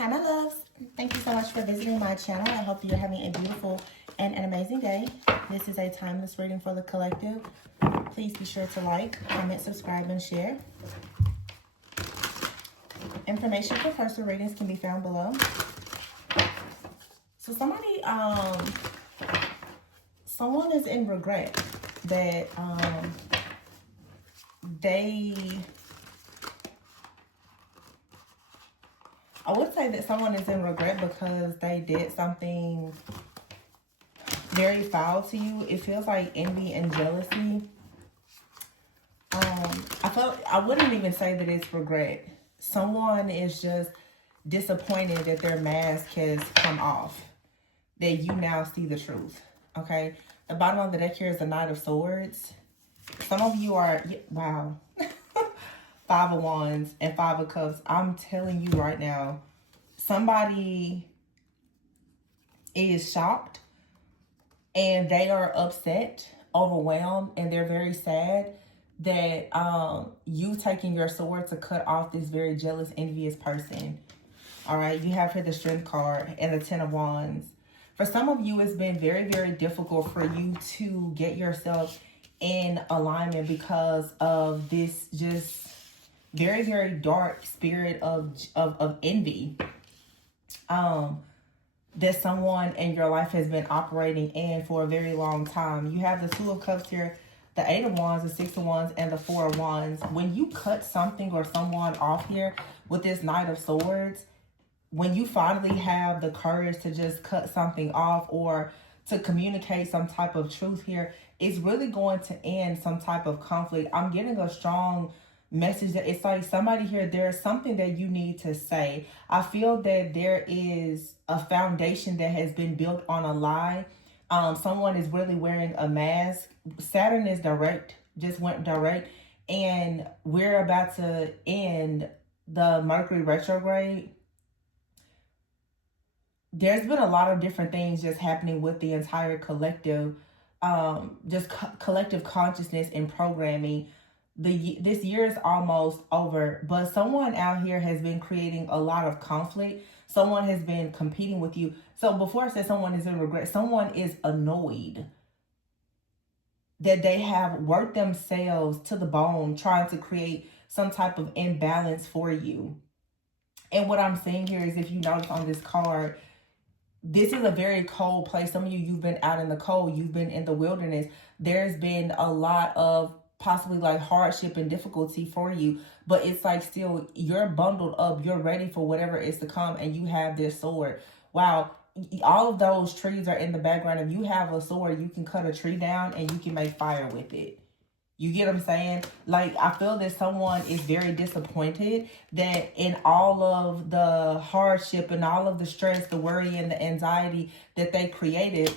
Hi, my loves. Thank you so much for visiting my channel. I hope you're having a beautiful and an amazing day. This is a timeless reading for the collective. Please be sure to like, comment, subscribe, and share. Information for personal readings can be found below. So someone is in regret that I would say that someone is in regret because they did something very foul to you. It feels like envy and jealousy. I wouldn't even say that it's regret. Someone is just disappointed that their mask has come off, that you now see the truth. Okay, the bottom of the deck here is the Knight of Swords. Some of you are, wow, Five of Wands and Five of Cups. I'm telling you right now, somebody is shocked and they are upset, overwhelmed, and they're very sad that you taking your sword to cut off this very jealous, envious person. All right, you have here the Strength card and the Ten of Wands. For some of you, it's been very, very difficult for you to get yourself in alignment because of this just very, very dark spirit of envy that someone in your life has been operating in for a very long time. You have the Two of Cups here, the Eight of Wands, the Six of Wands, and the Four of Wands. When you cut something or someone off here with this Knight of Swords, when you finally have the courage to just cut something off or to communicate some type of truth here, it's really going to end some type of conflict. I'm getting a strong message that it's like somebody here, there's something that you need to say. I feel that there is a foundation that has been built on a lie. Someone is really wearing a mask. Saturn is direct, just went direct, and we're about to end the Mercury retrograde. There's been a lot of different things just happening with the entire collective, collective consciousness and programming. This year is almost over, but someone out here has been creating a lot of conflict. Someone has been competing with you. So before I said someone is in regret, someone is annoyed that they have worked themselves to the bone trying to create some type of imbalance for you. And what I'm saying here is, if you notice on this card, this is a very cold place. Some of you, you've been out in the cold. You've been in the wilderness. There's been a lot of possibly like hardship and difficulty for you, but it's like still you're bundled up, you're ready for whatever is to come, and you have this sword. Wow, all of those trees are in the background. If you have a sword, you can cut a tree down and you can make fire with it. You get what I'm saying? Like, I feel that someone is very disappointed that in all of the hardship and all of the stress, the worry and the anxiety that they created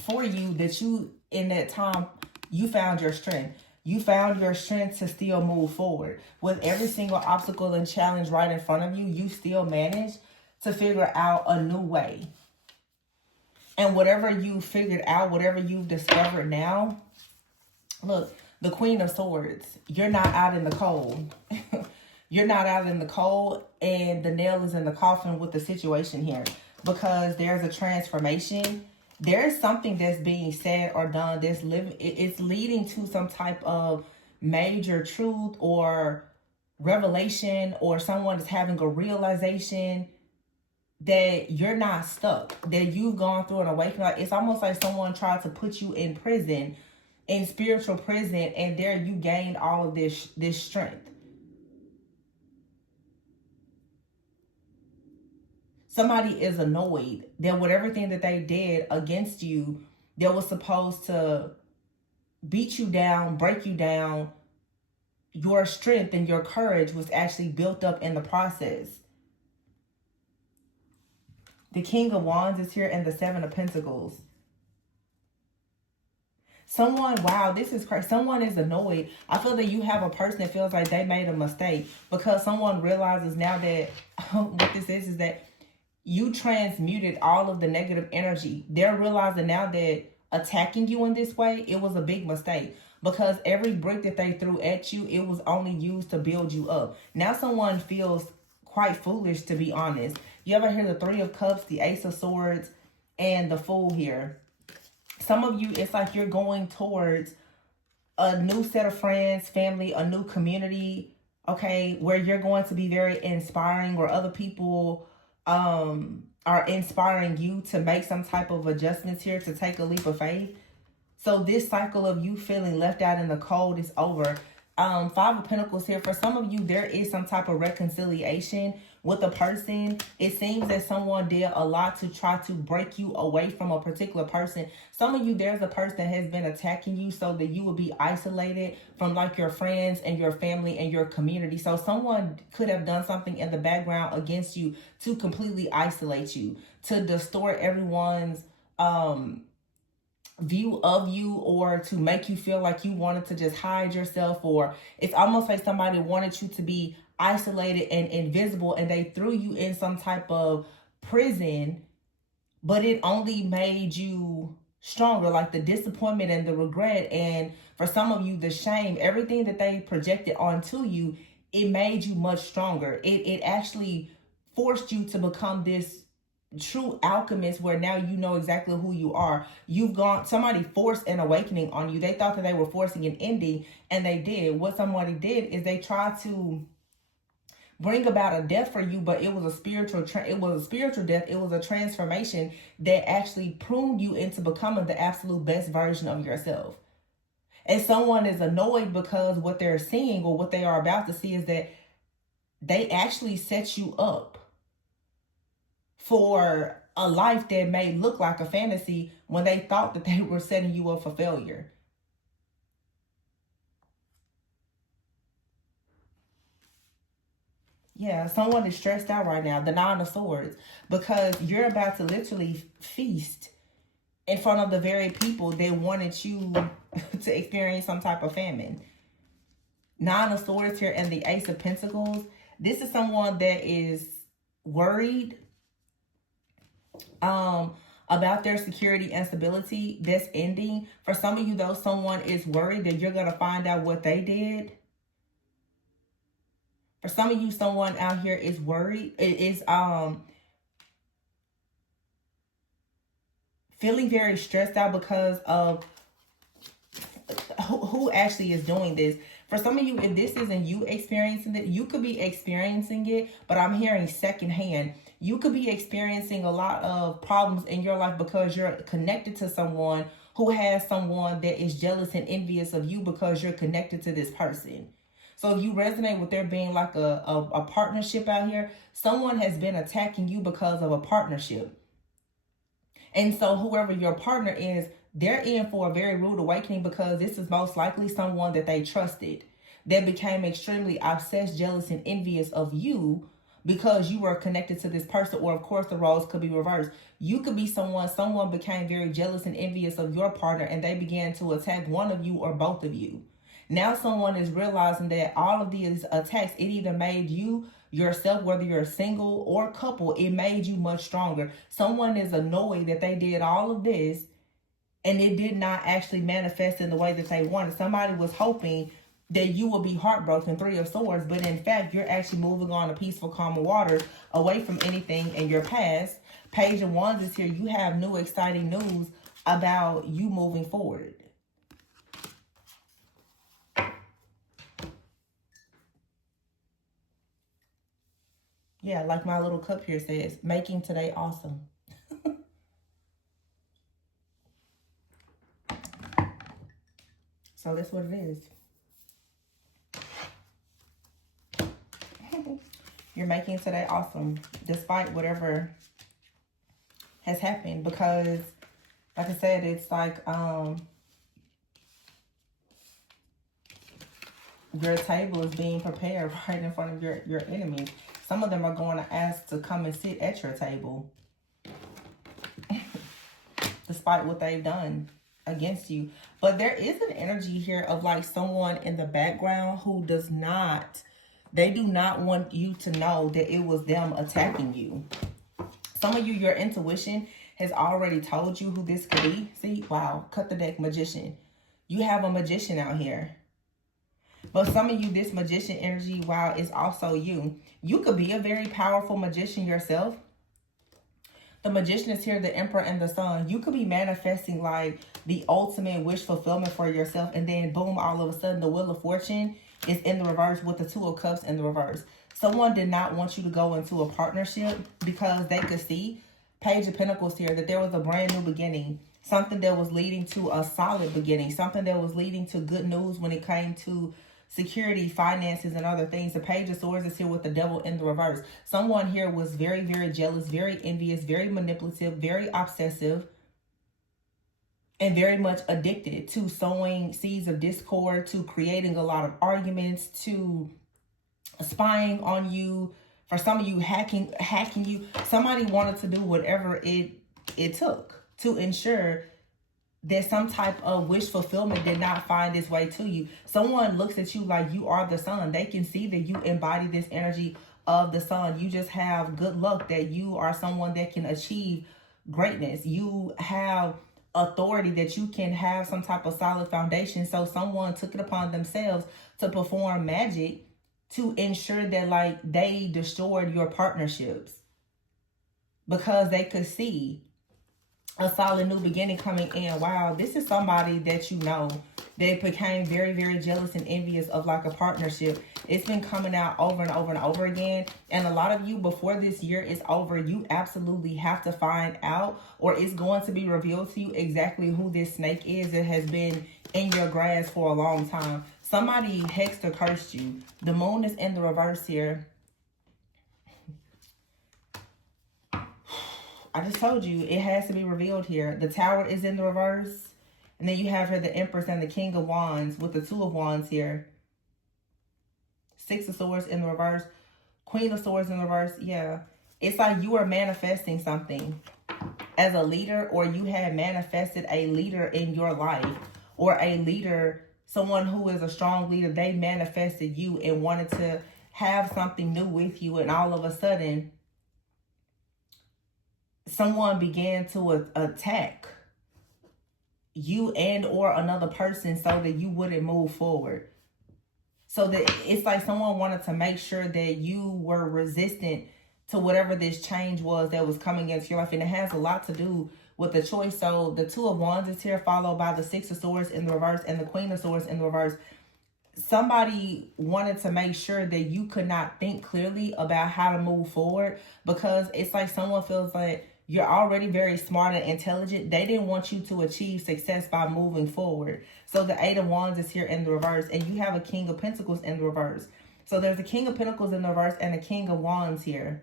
for you, that you, in that time, you found your strength. You found your strength to still move forward. With every single obstacle and challenge right in front of you, you still managed to figure out a new way. And whatever you figured out, whatever you've discovered now, look, the Queen of Swords, you're not out in the cold. You're not out in the cold, and the nail is in the coffin with the situation here, because there's a transformation. There's something that's being said or done that's it's leading to some type of major truth or revelation, or someone is having a realization that you're not stuck, that you've gone through an awakening. Like, it's almost like someone tried to put you in prison, in spiritual prison, and there you gained all of this strength. Somebody is annoyed that with everything that they did against you, that was supposed to beat you down, break you down, your strength and your courage was actually built up in the process. The King of Wands is here, and the Seven of Pentacles. Someone, wow, this is crazy. Someone is annoyed. I feel that you have a person that feels like they made a mistake, because someone realizes now that what this is that you transmuted all of the negative energy. They're realizing now that attacking you in this way, it was a big mistake, because every brick that they threw at you, it was only used to build you up. Now someone feels quite foolish, to be honest. You ever hear the Three of Cups, the Ace of Swords, and the Fool here? Some of you, it's like you're going towards a new set of friends, family, a new community, okay, where you're going to be very inspiring, where other people are inspiring you to make some type of adjustments here, to take a leap of faith. So this cycle of you feeling left out in the cold is over. Five of Pentacles here. For some of you, there is some type of reconciliation with a person. It seems that someone did a lot to try to break you away from a particular person. Some of you, there's a person that has been attacking you so that you will be isolated from like your friends and your family and your community. So someone could have done something in the background against you to completely isolate you, to distort everyone's view of you, or to make you feel like you wanted to just hide yourself, or it's almost like somebody wanted you to be isolated and invisible, and they threw you in some type of prison, but it only made you stronger, like the disappointment and the regret, and for some of you, the shame, everything that they projected onto you, it made you much stronger. It actually forced you to become this true alchemist, where now you know exactly who you are. Somebody forced an awakening on you. They thought that they were forcing an ending, and they did. What somebody did is they tried to bring about a death for you, but it was a spiritual death. It was a transformation that actually pruned you into becoming the absolute best version of yourself. And someone is annoyed because what they're seeing, or what they are about to see, is that they actually set you up for a life that may look like a fantasy when they thought that they were setting you up for failure. Yeah, someone is stressed out right now, the Nine of Swords, because you're about to literally feast in front of the very people that wanted you to experience some type of famine. Nine of Swords here and the Ace of Pentacles. This is someone that is worried about their security and stability that's ending. For some of you, though, someone is worried that you're going to find out what they did. For some of you, someone out here is worried. It is feeling very stressed out because of who actually is doing this. For some of you, if this isn't you experiencing it, you could be experiencing it, but I'm hearing secondhand. You could be experiencing a lot of problems in your life because you're connected to someone who has someone that is jealous and envious of you because you're connected to this person. So if you resonate with there being like a partnership out here, someone has been attacking you because of a partnership. And so whoever your partner is, they're in for a very rude awakening, because this is most likely someone that they trusted that became extremely obsessed, jealous, and envious of you because you were connected to this person. Or of course, the roles could be reversed. You could be someone became very jealous and envious of your partner, and they began to attack one of you or both of you. Now someone is realizing that all of these attacks, it either made you yourself, whether you're single or couple, it made you much stronger. Someone is annoyed that they did all of this and it did not actually manifest in the way that they wanted. Somebody was hoping that you will be heartbroken, Three of Swords, but in fact, you're actually moving on to peaceful, calm waters, away from anything in your past. Page of Wands is here. You have new, exciting news about you moving forward. Yeah, like my little cup here says, making today awesome. So that's what it is. You're making today awesome, despite whatever has happened, because like I said, it's like your table is being prepared right in front of your enemies. Some of them are going to ask to come and sit at your table despite what they've done against you. But there is an energy here of like someone in the background who does not, they do not want you to know that it was them attacking you. Some of you, your intuition has already told you who this could be. See, wow, cut the deck, Magician. You have a magician out here. But some of you, this magician energy, wow, is also you. You could be a very powerful magician yourself. The magician is here, the emperor and the sun. You could be manifesting like the ultimate wish fulfillment for yourself. And then boom, all of a sudden the wheel of fortune is in the reverse with the 2 of cups in the reverse. Someone did not want you to go into a partnership because they could see, Page of Pentacles here, that there was a brand new beginning. Something that was leading to a solid beginning. Something that was leading to good news when it came to security, finances, and other things. The Page of Swords is here with the devil in the reverse. Someone here was very, very jealous, very envious, very manipulative, very obsessive, and very much addicted to sowing seeds of discord, to creating a lot of arguments, to spying on you. For some of you, hacking you. Somebody wanted to do whatever it took to ensure that some type of wish fulfillment did not find its way to you. Someone looks at you like you are the sun. They can see that you embody this energy of the sun. You just have good luck that you are someone that can achieve greatness. You have authority, that you can have some type of solid foundation. So someone took it upon themselves to perform magic to ensure that like they destroyed your partnerships because they could see a solid new beginning coming in. Wow, this is somebody that you know that became very, very jealous and envious of like a partnership. It's been coming out over and over and over again. And a lot of you, before this year is over, you absolutely have to find out, or it's going to be revealed to you exactly who this snake is that has been in your grasp for a long time. Somebody hexed or cursed you. The moon is in the reverse here. I just told you, it has to be revealed here. The Tower is in the reverse. And then you have here the Empress and the King of Wands with the 2 of Wands here. 6 of Swords in the reverse. Queen of Swords in the reverse. Yeah. It's like you are manifesting something as a leader, or you have manifested a leader in your life, or a leader, someone who is a strong leader. They manifested you and wanted to have something new with you. And all of a sudden, someone began to attack you and or another person so that you wouldn't move forward. So that it's like someone wanted to make sure that you were resistant to whatever this change was that was coming into your life. And it has a lot to do with the choice. So the 2 of Wands is here, followed by the 6 of Swords in the reverse and the Queen of Swords in the reverse. Somebody wanted to make sure that you could not think clearly about how to move forward, because it's like someone feels like you're already very smart and intelligent. They didn't want you to achieve success by moving forward. So the 8 of Wands is here in the reverse, and you have a King of Pentacles in the reverse. So there's a King of Pentacles in the reverse and a King of Wands here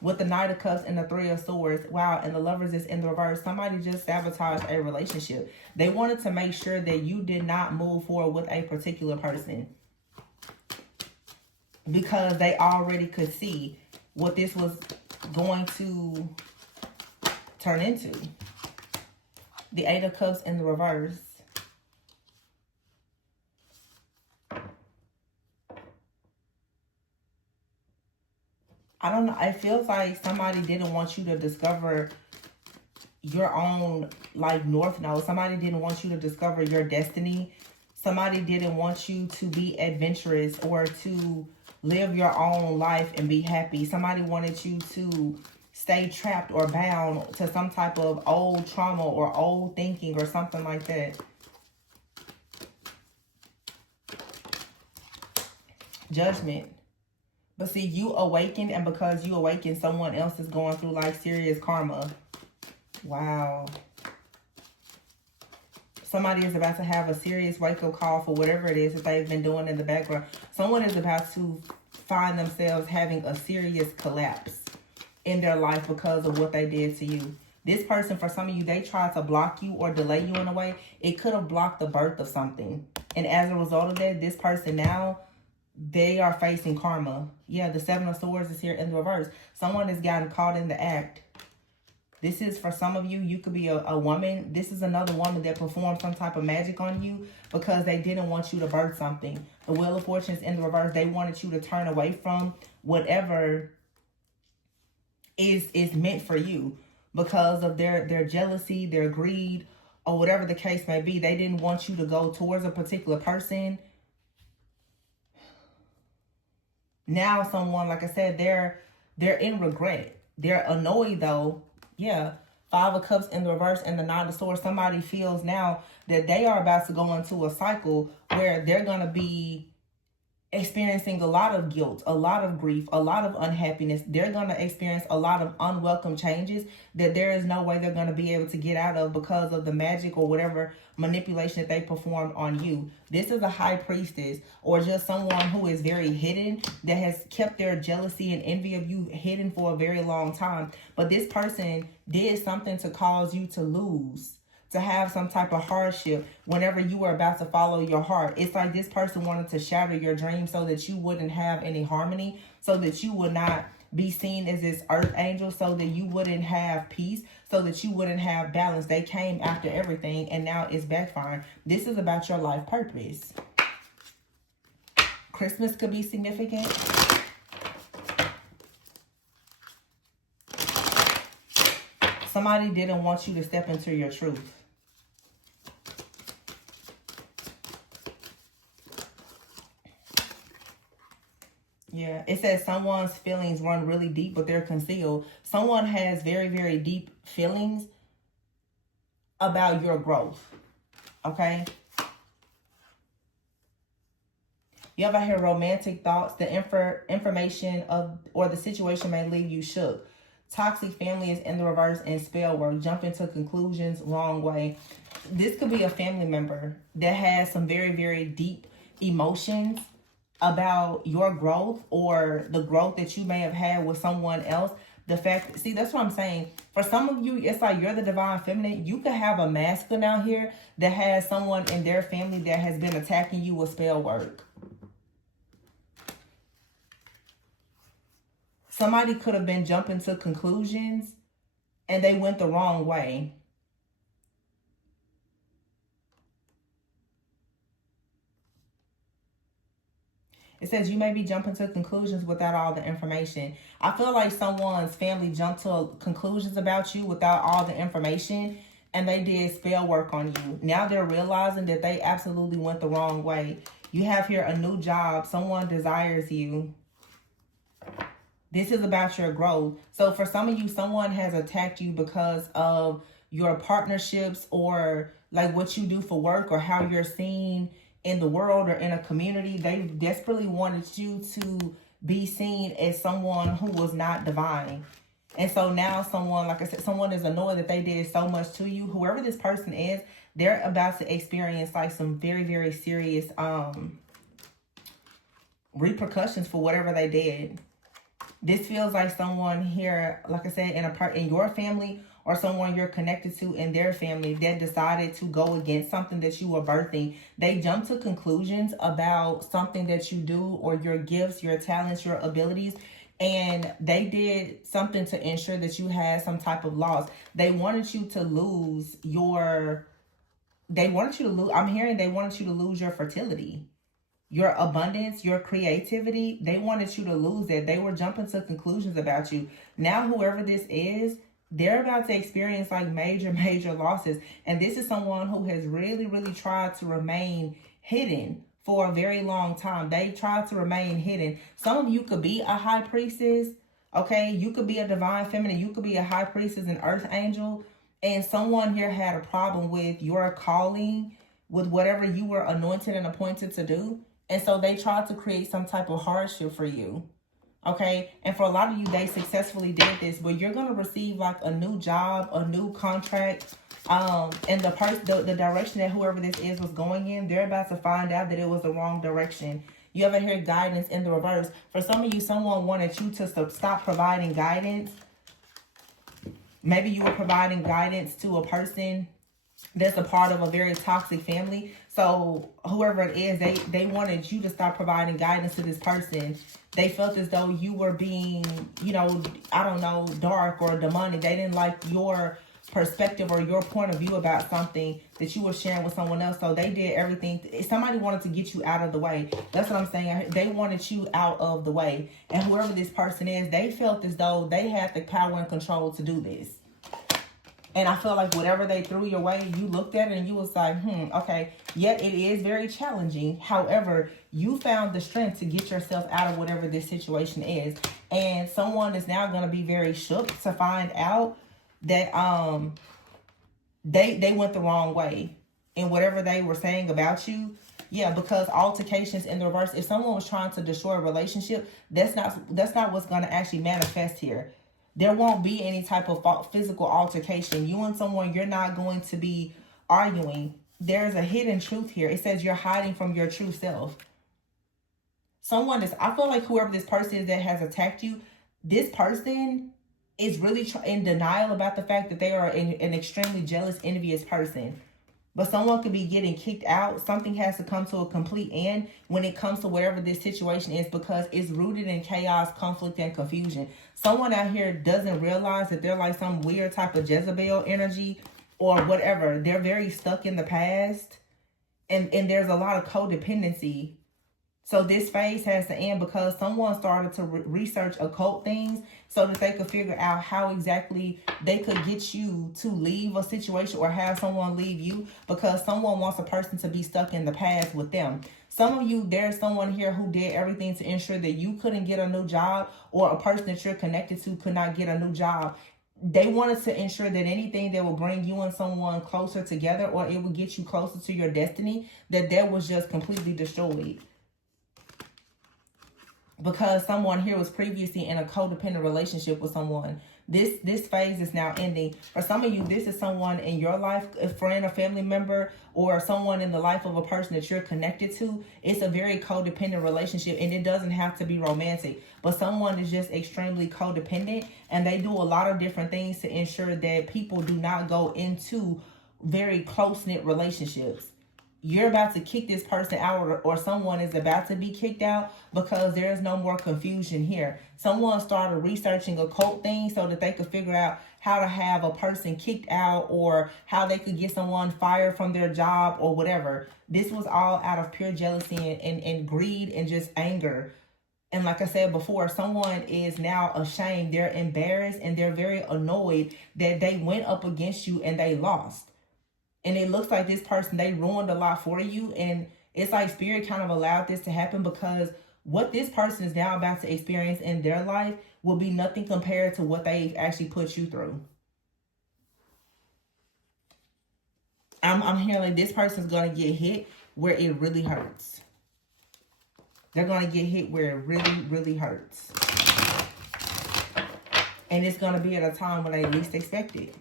with the Knight of Cups and the 3 of Swords. Wow, and the Lovers is in the reverse. Somebody just sabotaged a relationship. They wanted to make sure that you did not move forward with a particular person because they already could see what this was going to turn into. The 8 of Cups in the reverse. I don't know. It feels like somebody didn't want you to discover your own like North Node. Somebody didn't want you to discover your destiny. Somebody didn't want you to be adventurous or to live your own life and be happy. Somebody wanted you to stay trapped or bound to some type of old trauma or old thinking or something like that. Judgment. But see, you awakened, and because you awakened, someone else is going through like serious karma. Wow. Somebody is about to have a serious wake-up call for whatever it is that they've been doing in the background. Someone is about to find themselves having a serious collapse in their life because of what they did to you. This person, for some of you, they tried to block you or delay you in a way. It could have blocked the birth of something. And as a result of that, this person now, they are facing karma. Yeah, the 7 of Swords is here in the reverse. Someone has gotten caught in the act. This is for some of you. You could be a woman. This is another woman that performed some type of magic on you because they didn't want you to birth something. The Wheel of Fortune is in the reverse. They wanted you to turn away from whatever is meant for you because of their jealousy, their greed, or whatever the case may be. They didn't want you to go towards a particular person Now someone, like I said, they're in regret. They're annoyed though. Yeah. Five of Cups in the reverse and the Nine of Swords. Somebody feels now that they are about to go into a cycle where they're going to be experiencing a lot of guilt, a lot of grief, a lot of unhappiness. They're going to experience a lot of unwelcome changes that there is no way they're going to be able to get out of because of the magic or whatever manipulation that they performed on you. This is a high priestess or just someone who is very hidden, that has kept their jealousy and envy of you hidden for a very long time. But this person did something to cause you to lose, to have some type of hardship whenever you were about to follow your heart. It's like this person wanted to shatter your dreams so that you wouldn't have any harmony, so that you would not be seen as this earth angel, so that you wouldn't have peace, so that you wouldn't have balance. They came after everything and now it's backfiring. This is about your life purpose. Christmas could be significant. Somebody didn't want you to step into your truth. Yeah, it says someone's feelings run really deep, but they're concealed. Someone has very, very deep feelings about your growth. Okay? You ever hear romantic thoughts? The information of or the situation may leave you shook. Toxic family is in the reverse and spell work. Jump into conclusions, wrong way. This could be a family member that has some very, very deep emotions about your growth or the growth that you may have had with someone else. The fact, see, that's what I'm saying. For some of you, it's like you're the divine feminine. You could have a masculine out here that has someone in their family that has been attacking you with spell work. Somebody could have been jumping to conclusions and they went the wrong way. It says you may be jumping to conclusions without all the information. I feel like someone's family jumped to conclusions about you without all the information and they did spell work on you. Now they're realizing that they absolutely went the wrong way. You have here a new job. Someone desires you. This is about your growth. So for some of you, someone has attacked you because of your partnerships or like what you do for work or how you're seen in the world or in a community. They desperately wanted you to be seen as someone who was not divine. And so now someone, like I said, someone is annoyed that they did so much to you. Whoever this person is, they're about to experience like some very, very serious repercussions for whatever they did. This feels like someone here, like I said, in your family or someone you're connected to in their family that decided to go against something that you were birthing. They jumped to conclusions about something that you do or your gifts, your talents, your abilities. And they did something to ensure that you had some type of loss. They wanted you to lose your, I'm hearing they wanted you to lose your fertility, your abundance, your creativity. They wanted you to lose that. They were jumping to conclusions about you. Now, whoever this is, they're about to experience like major, major losses. And this is someone who has really, really tried to remain hidden for a very long time. They tried to remain hidden. Some of you could be a high priestess, okay? You could be a divine feminine. You could be a high priestess, an earth angel. And someone here had a problem with your calling, with whatever you were anointed and appointed to do. And so they tried to create some type of hardship for you. Okay. And for a lot of you, they successfully did this, but you're going to receive like a new job, a new contract. And the direction that whoever this is was going in, they're about to find out that it was the wrong direction. You ever hear guidance in the reverse? For some of you, someone wanted you to stop providing guidance. Maybe you were providing guidance to a person that's a part of a very toxic family. So whoever it is, they wanted you to stop providing guidance to this person. They felt as though you were being, dark or demonic. They didn't like your perspective or your point of view about something that you were sharing with someone else. So they did everything. Somebody wanted to get you out of the way. That's what I'm saying. They wanted you out of the way. And whoever this person is, they felt as though they had the power and control to do this. And I feel like whatever they threw your way, you looked at it and you was like, okay, yeah, it is very challenging. However, you found the strength to get yourself out of whatever this situation is. And someone is now going to be very shook to find out that they went the wrong way in whatever they were saying about you. Yeah, because altercations in the reverse, if someone was trying to destroy a relationship, that's not what's going to actually manifest here. There won't be any type of physical altercation. You and someone, you're not going to be arguing. There's a hidden truth here. It says you're hiding from your true self. I feel like whoever this person is that has attacked you, this person is really in denial about the fact that they are an extremely jealous, envious person. But someone could be getting kicked out. Something has to come to a complete end when it comes to whatever this situation is, because it's rooted in chaos, conflict, and confusion. Someone out here doesn't realize that they're like some weird type of Jezebel energy or whatever. They're very stuck in the past. And there's a lot of codependency. So this phase has to end because someone started to research occult things so that they could figure out how exactly they could get you to leave a situation or have someone leave you, because someone wants a person to be stuck in the past with them. Some of you, there's someone here who did everything to ensure that you couldn't get a new job, or a person that you're connected to could not get a new job. They wanted to ensure that anything that will bring you and someone closer together, or it would get you closer to your destiny, that was just completely destroyed. Because someone here was previously in a codependent relationship with someone. This phase is now ending. For some of you, this is someone in your life, a friend, a family member, or someone in the life of a person that you're connected to. It's a very codependent relationship, and it doesn't have to be romantic. But someone is just extremely codependent, and they do a lot of different things to ensure that people do not go into very close-knit relationships. You're about to kick this person out, or someone is about to be kicked out, because there is no more confusion here. Someone started researching occult things so that they could figure out how to have a person kicked out, or how they could get someone fired from their job or whatever. This was all out of pure jealousy and greed and just anger. And like I said before, someone is now ashamed. They're embarrassed and they're very annoyed that they went up against you and they lost. And it looks like this person, they ruined a lot for you. And it's like Spirit kind of allowed this to happen, because what this person is now about to experience in their life will be nothing compared to what they actually put you through. I'm hearing like this person's going to get hit where it really hurts. They're going to get hit where it really, really hurts. And it's going to be at a time when they least expect it.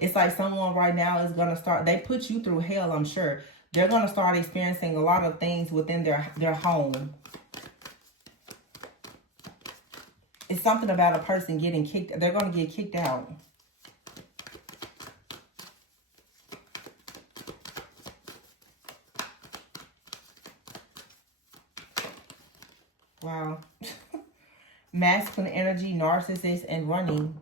It's like someone right now is going to start, they put you through hell, I'm sure. They're going to start experiencing a lot of things within their home. It's something about a person getting kicked. They're going to get kicked out. Wow. Masculine energy, narcissist, and running.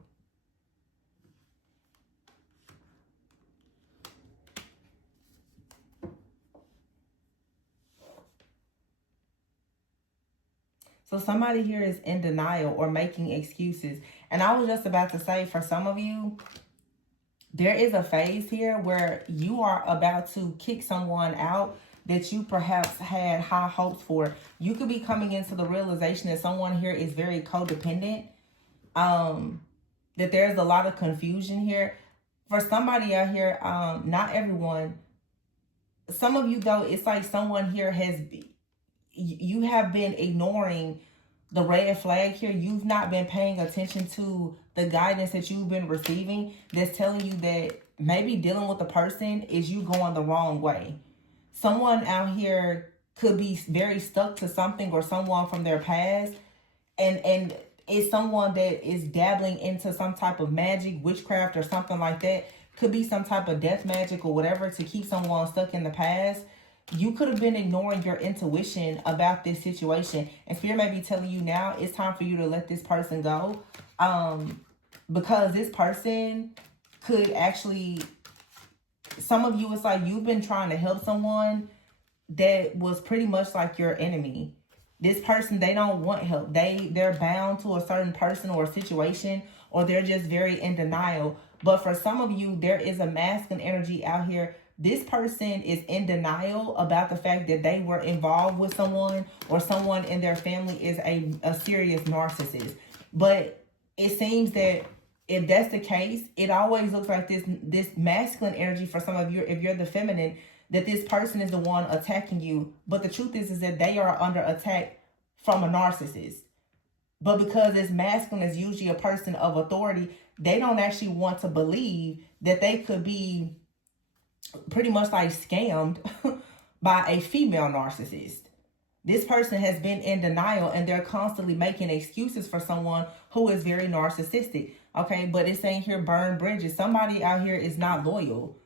So somebody here is in denial or making excuses. And I was just about to say, for some of you, there is a phase here where you are about to kick someone out that you perhaps had high hopes for. You could be coming into the realization that someone here is very codependent. That there's a lot of confusion here. For somebody out here, not everyone. Some of you, though, it's like someone here has... You have been ignoring the red flag here. You've not been paying attention to the guidance that you've been receiving that's telling you that maybe dealing with the person is you going the wrong way. Someone out here could be very stuck to something or someone from their past, and it's someone that is dabbling into some type of magic, witchcraft, or something like that. Could be some type of death magic or whatever to keep someone stuck in the past. You could have been ignoring your intuition about this situation. And Spirit may be telling you now it's time for you to let this person go. Because this person could actually... Some of you, it's like you've been trying to help someone that was pretty much like your enemy. This person, they don't want help. They're bound to a certain person or a situation, or they're just very in denial. But for some of you, there is a masculine energy out here. This person is in denial about the fact that they were involved with someone, or someone in their family is a serious narcissist. But it seems that if that's the case, it always looks like this masculine energy for some of you, if you're the feminine, that this person is the one attacking you. But the truth is that they are under attack from a narcissist. But because this masculine is usually a person of authority, they don't actually want to believe that they could be pretty much like scammed by a female narcissist. This person has been in denial, and they're constantly making excuses for someone who is very narcissistic. Okay, but it's saying here, burn bridges. Somebody out here is not loyal.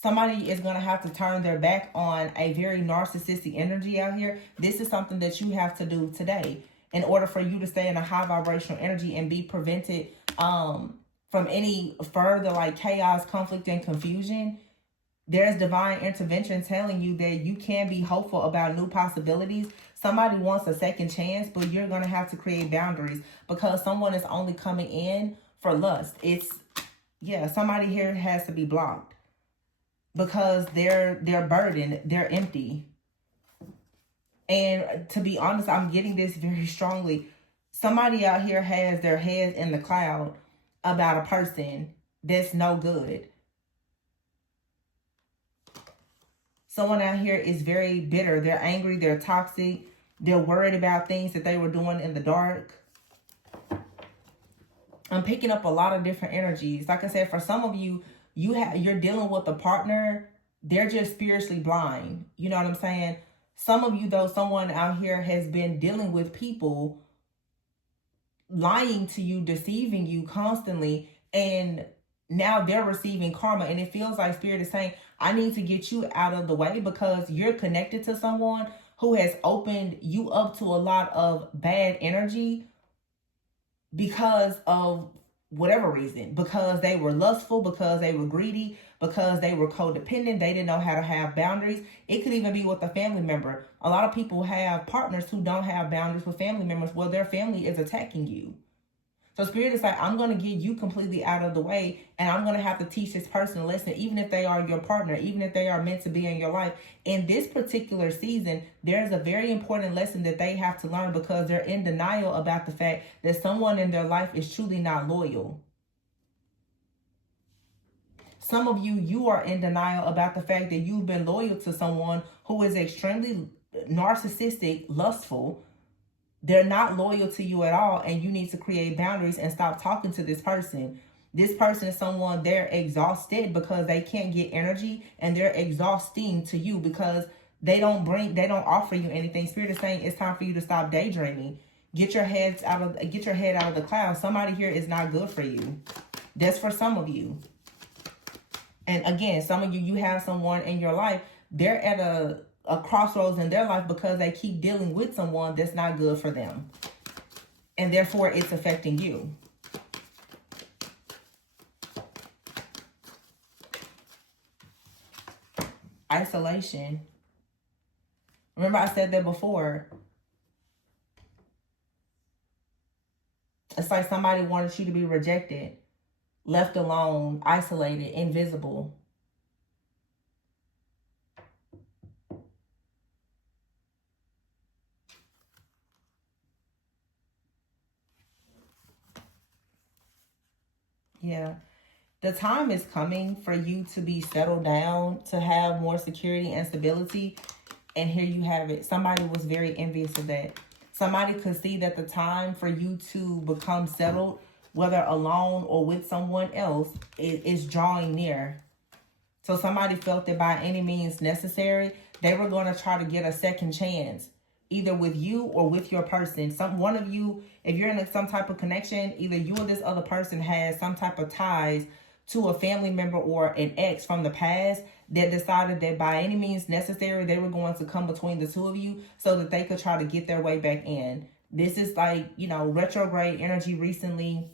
Somebody is going to have to turn their back on a very narcissistic energy out here. This is something that you have to do today in order for you to stay in a high vibrational energy and be prevented from any further like chaos, conflict, and confusion. There's divine intervention telling you that you can be hopeful about new possibilities. Somebody wants a second chance, but you're going to have to create boundaries because someone is only coming in for lust. Somebody here has to be blocked because they're burdened, they're empty. And to be honest, I'm getting this very strongly. Somebody out here has their heads in the cloud about a person that's no good. Someone out here is very bitter. They're angry. They're toxic. They're worried about things that they were doing in the dark. I'm picking up a lot of different energies. Like I said, for some of you, you're dealing with a partner. They're just spiritually blind. You know what I'm saying? Some of you, though, someone out here has been dealing with people lying to you, deceiving you constantly, and now they're receiving karma. And it feels like Spirit is saying, I need to get you out of the way because you're connected to someone who has opened you up to a lot of bad energy because of whatever reason. Because they were lustful, because they were greedy, because they were codependent, they didn't know how to have boundaries. It could even be with a family member. A lot of people have partners who don't have boundaries with family members. Well, their family is attacking you. So Spirit is like, I'm going to get you completely out of the way, and I'm going to have to teach this person a lesson, even if they are your partner, even if they are meant to be in your life. In this particular season, there's a very important lesson that they have to learn because they're in denial about the fact that someone in their life is truly not loyal. Some of you are in denial about the fact that you've been loyal to someone who is extremely narcissistic, lustful. They're not loyal to you at all, and you need to create boundaries and stop talking to this person. This person is someone, they're exhausted because they can't get energy, and they're exhausting to you because they don't offer you anything. Spirit is saying it's time for you to stop daydreaming. Get your head out of the clouds. Somebody here is not good for you. That's for some of you. And again, some of you have someone in your life, they're at a crossroads in their life because they keep dealing with someone that's not good for them. And therefore, it's affecting you. Isolation. Remember I said that before. It's like somebody wanted you to be rejected, left alone, isolated, invisible. Yeah. The time is coming for you to be settled down, to have more security and stability. And here you have it. Somebody was very envious of that. Somebody could see that the time for you to become settled, whether alone or with someone else, is drawing near. So somebody felt that by any means necessary, they were going to try to get a second chance, either with you or with your person. One of you, if you're in some type of connection, either you or this other person has some type of ties to a family member or an ex from the past that decided that by any means necessary, they were going to come between the two of you so that they could try to get their way back in. This is like, retrograde energy recently.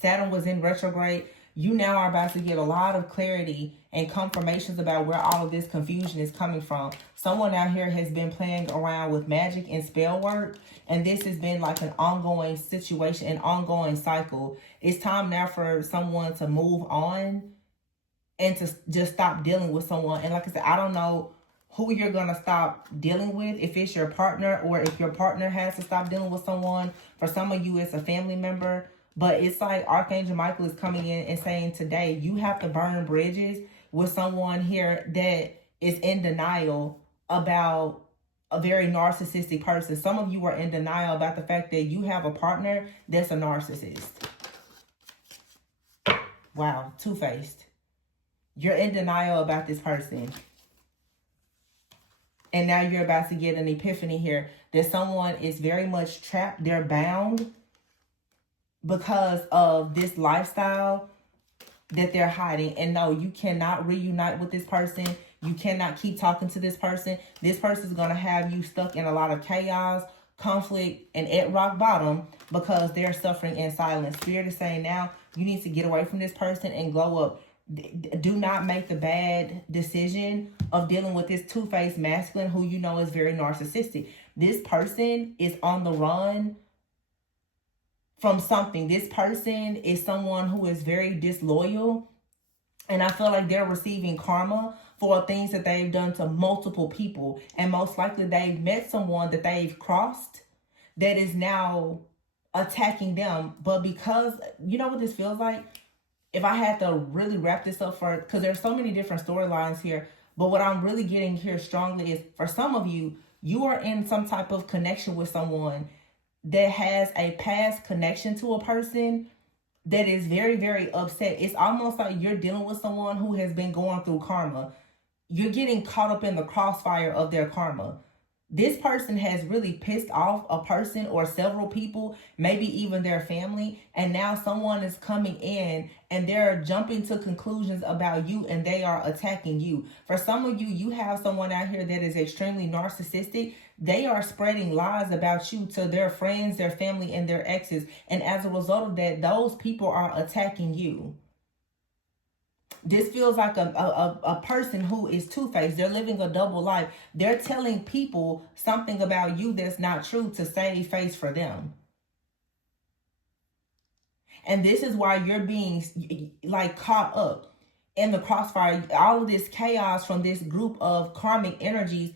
Saturn was in retrograde. You now are about to get a lot of clarity and confirmations about where all of this confusion is coming from. Someone out here has been playing around with magic and spell work, and this has been like an ongoing situation, an ongoing cycle. It's time now for someone to move on and to just stop dealing with someone. And like I said, I don't know who you're going to stop dealing with, if it's your partner or if your partner has to stop dealing with someone. For some of you, it's a family member. But it's like Archangel Michael is coming in and saying today, you have to burn bridges with someone here that is in denial about a very narcissistic person. Some of you are in denial about the fact that you have a partner that's a narcissist. Wow, two-faced. You're in denial about this person. And now you're about to get an epiphany here that someone is very much trapped. They're bound because of this lifestyle that they're hiding. And no, you cannot reunite with this person. You cannot keep talking to this person. This person is going to have you stuck in a lot of chaos, conflict, and at rock bottom because they're suffering in silence. Spirit is saying now you need to get away from this person and glow up. Do not make the bad decision of dealing with this two-faced masculine who you know is very narcissistic. This person is on the run from something. This person is someone who is very disloyal, and I feel like they're receiving karma for things that they've done to multiple people, and most likely they've met someone that they've crossed that is now attacking them. But because, you know what this feels like? If I had to really wrap this up because there's so many different storylines here, but what I'm really getting here strongly is for some of you, you are in some type of connection with someone that has a past connection to a person that is very, very upset. It's almost like you're dealing with someone who has been going through karma. You're getting caught up in the crossfire of their karma. This person has really pissed off a person or several people, maybe even their family, and now someone is coming in and they're jumping to conclusions about you and they are attacking you. For some of you, you have someone out here that is extremely narcissistic. They are spreading lies about you to their friends, their family, and their exes, and as a result of that, those people are attacking you. This feels like a person who is two-faced. They're living a double life. They're telling people something about you that's not true to save face for them. And this is why you're being like caught up in the crossfire. All of this chaos from this group of karmic energies,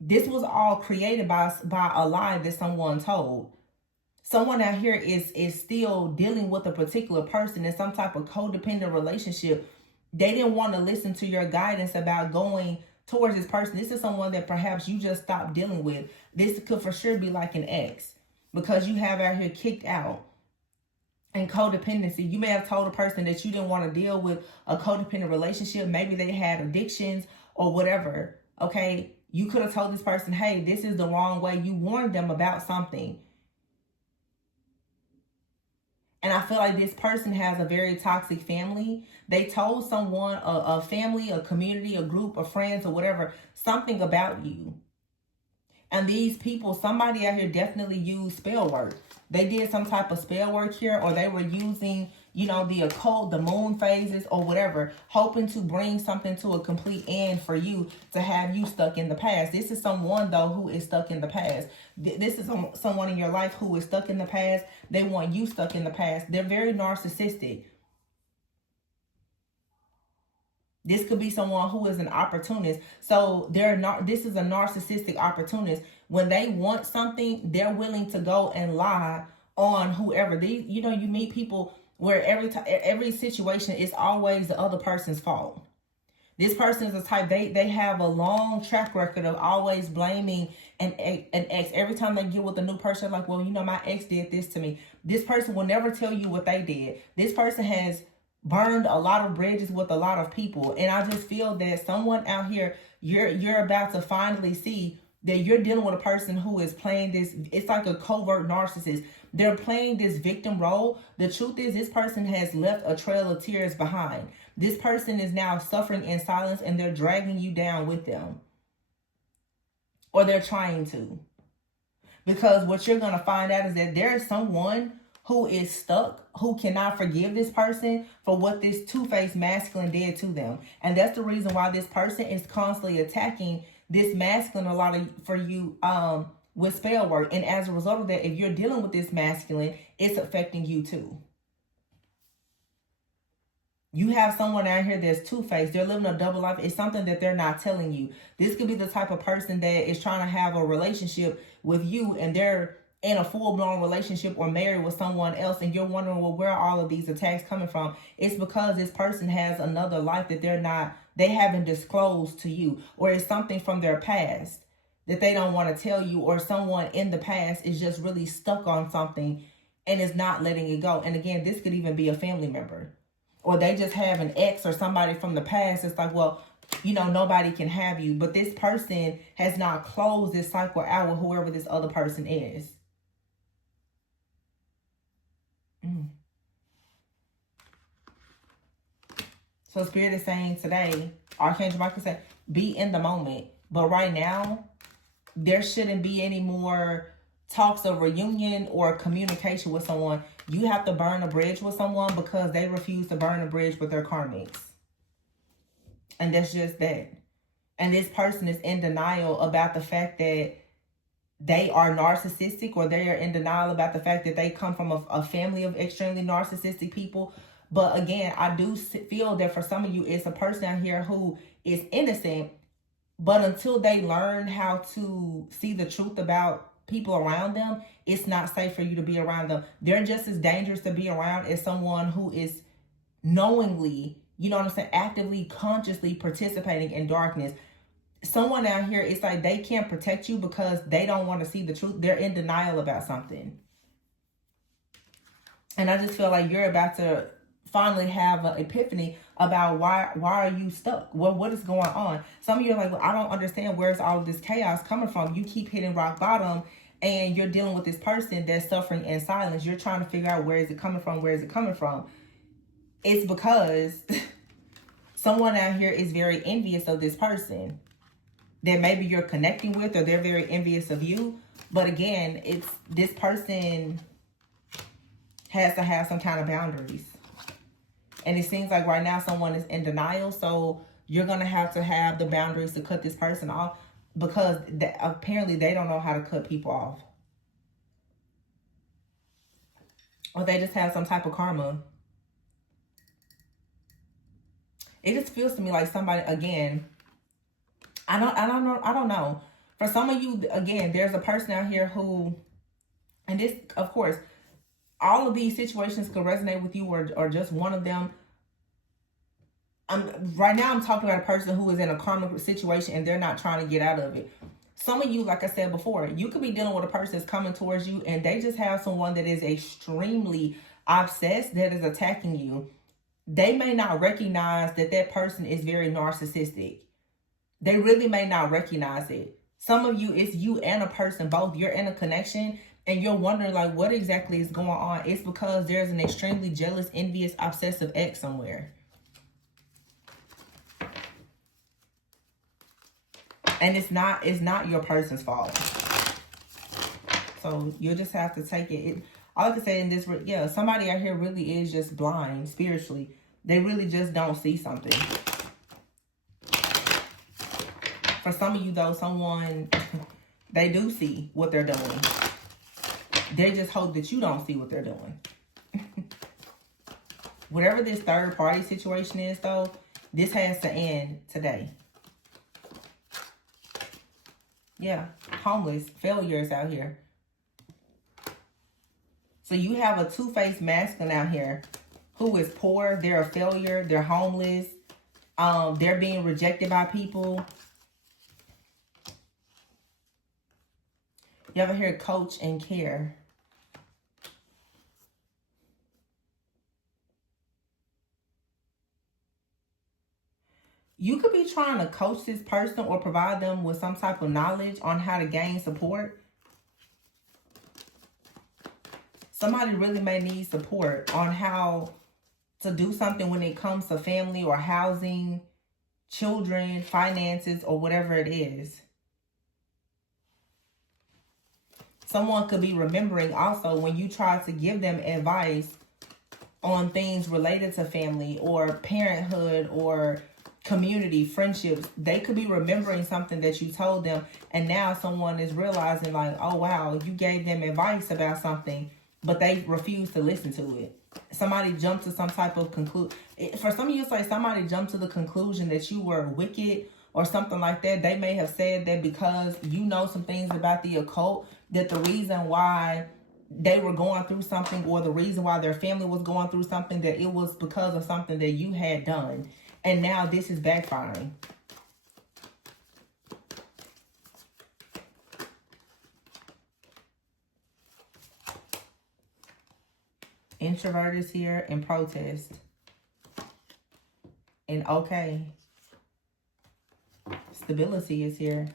this was all created by a lie that someone told. Someone out here is still dealing with a particular person in some type of codependent relationship. They didn't want to listen to your guidance about going towards this person. This is someone that perhaps you just stopped dealing with. This could for sure be like an ex because you have out here kicked out. And codependency, you may have told a person that you didn't want to deal with a codependent relationship. Maybe they had addictions or whatever. Okay, you could have told this person, hey, this is the wrong way. You warned them about something. And I feel like this person has a very toxic family. They told someone, a family, a community, a group of friends or whatever, something about you. And these people, somebody out here definitely used spell work. They did some type of spell work here, or they were using, you know, the occult, the moon phases or whatever, hoping to bring something to a complete end for you to have you stuck in the past. This is someone, though, who is stuck in the past. This is someone in your life who is stuck in the past. They want you stuck in the past. They're very narcissistic. This could be someone who is an opportunist. So this is a narcissistic opportunist. When they want something, they're willing to go and lie on whoever. You meet people where every situation is always the other person's fault. This person is the type, they have a long track record of always blaming an ex. Every time they get with a new person, like, well, my ex did this to me. This person will never tell you what they did. This person has burned a lot of bridges with a lot of people. And I just feel that someone out here, you're about to finally see that you're dealing with a person who is playing this. It's like a covert narcissist. They're playing this victim role. The truth is, this person has left a trail of tears behind. This person is now suffering in silence, and they're dragging you down with them. Or they're trying to. Because what you're going to find out is that there is someone who is stuck, who cannot forgive this person for what this two-faced masculine did to them. And that's the reason why this person is constantly attacking this masculine a lot of for you with spell work. And as a result of that, if you're dealing with this masculine, it's affecting you too. You have someone out here that's two-faced. They're living a double life. It's something that they're not telling you. This could be the type of person that is trying to have a relationship with you, and they're in a full-blown relationship or married with someone else, and you're wondering, well, where are all of these attacks coming from? It's because this person has another life that they haven't disclosed to you, or it's something from their past that they don't want to tell you, or someone in the past is just really stuck on something and is not letting it go. And again, this could even be a family member, or they just have an ex or somebody from the past. It's like, well, you know, nobody can have you, but this person has not closed this cycle out with whoever this other person is. So Spirit is saying today, Archangel Michael said, be in the moment. But right now, there shouldn't be any more talks of reunion or communication with someone. You have to burn a bridge with someone because they refuse to burn a bridge with their karmics. And that's just that. And this person is in denial about the fact that they are narcissistic, or they are in denial about the fact that they come from a family of extremely narcissistic people. But again, I do feel that for some of you, it's a person out here who is innocent, but until they learn how to see the truth about people around them, it's not safe for you to be around them. They're just as dangerous to be around as someone who is knowingly, you know what I'm saying, actively, consciously participating in darkness. Someone out here, it's like they can't protect you because they don't want to see the truth. They're in denial about something. And I just feel like you're about to finally have an epiphany about why are you stuck? Well, what is going on? Some of you are like, well, I don't understand, where's all of this chaos coming from? You keep hitting rock bottom and you're dealing with this person that's suffering in silence. You're trying to figure out, where is it coming from? Where is it coming from? It's because someone out here is very envious of this person that maybe you're connecting with, or they're very envious of you. But again, it's this person has to have some kind of boundaries. And it seems like right now someone is in denial. So you're going to have the boundaries to cut this person off, because apparently they don't know how to cut people off. Or they just have some type of karma. It just feels to me like somebody, again, I don't know. For some of you, again, there's a person out here who, and this, of course, all of these situations could resonate with you, or just one of them. Right now I'm talking about a person who is in a karmic situation and they're not trying to get out of it. Some of you, like I said before, you could be dealing with a person that's coming towards you and they just have someone that is extremely obsessed, that is attacking you. They may not recognize that person is very narcissistic. They really may not recognize it. Some of you, it's you and a person, both. You're in a connection and you're wondering, like, what exactly is going on? It's because there's an extremely jealous, envious, obsessive ex somewhere. And it's not your person's fault. So you'll just have to take it. All I can say in this, yeah, somebody out here really is just blind spiritually. They really just don't see something. For some of you, though, someone, they do see what they're doing. They just hope that you don't see what they're doing. Whatever this third party situation is, though, this has to end today. Yeah, homeless, failures out here. So you have a two-faced masculine out here who is poor, they're a failure, they're homeless, they're being rejected by people. You ever hear coach and care? You could be trying to coach this person or provide them with some type of knowledge on how to gain support. Somebody really may need support on how to do something when it comes to family or housing, children, finances, or whatever it is. Someone could be remembering also when you try to give them advice on things related to family or parenthood or community, friendships. They could be remembering something that you told them, and now someone is realizing like, oh wow, you gave them advice about something, but they refuse to listen to it. Somebody jumped to some type of conclusion. For some of you, it's like somebody jumped to the conclusion that you were wicked or something like that. They may have said that because you know some things about the occult, that the reason why they were going through something, or the reason why their family was going through something, that it was because of something that you had done. And now this is backfiring. Introvert is here and protest. And okay. Stability is here.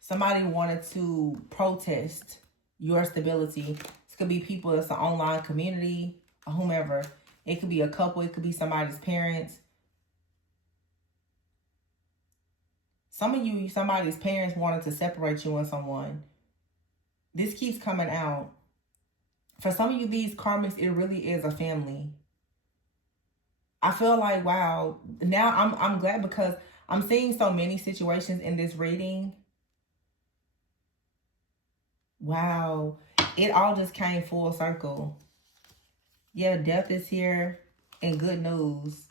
Somebody wanted to protest your stability. This could be people that's an online community or whomever. It could be a couple. It could be somebody's parents. Some of you, somebody's parents wanted to separate you and someone. This keeps coming out. For some of you, these karmics, it really is a family. I feel like, wow, now I'm glad because I'm seeing so many situations in this reading. Wow, it all just came full circle. Yeah, death is here and good news.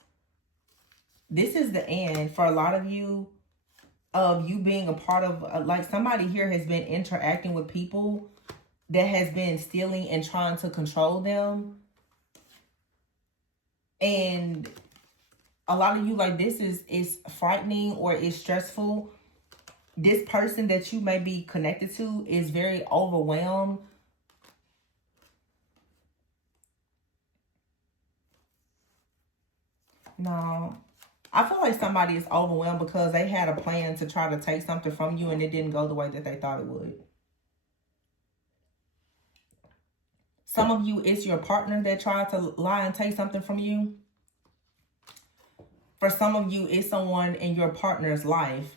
This is the end for a lot of you of you being a part of, like somebody here has been interacting with people that has been stealing and trying to control them. And a lot of you, like, this is frightening or is stressful. This person that you may be connected to is very overwhelmed. No, I feel like somebody is overwhelmed because they had a plan to try to take something from you and it didn't go the way that they thought it would. Some of you, it's your partner that tried to lie and take something from you. For some of you, it's someone in your partner's life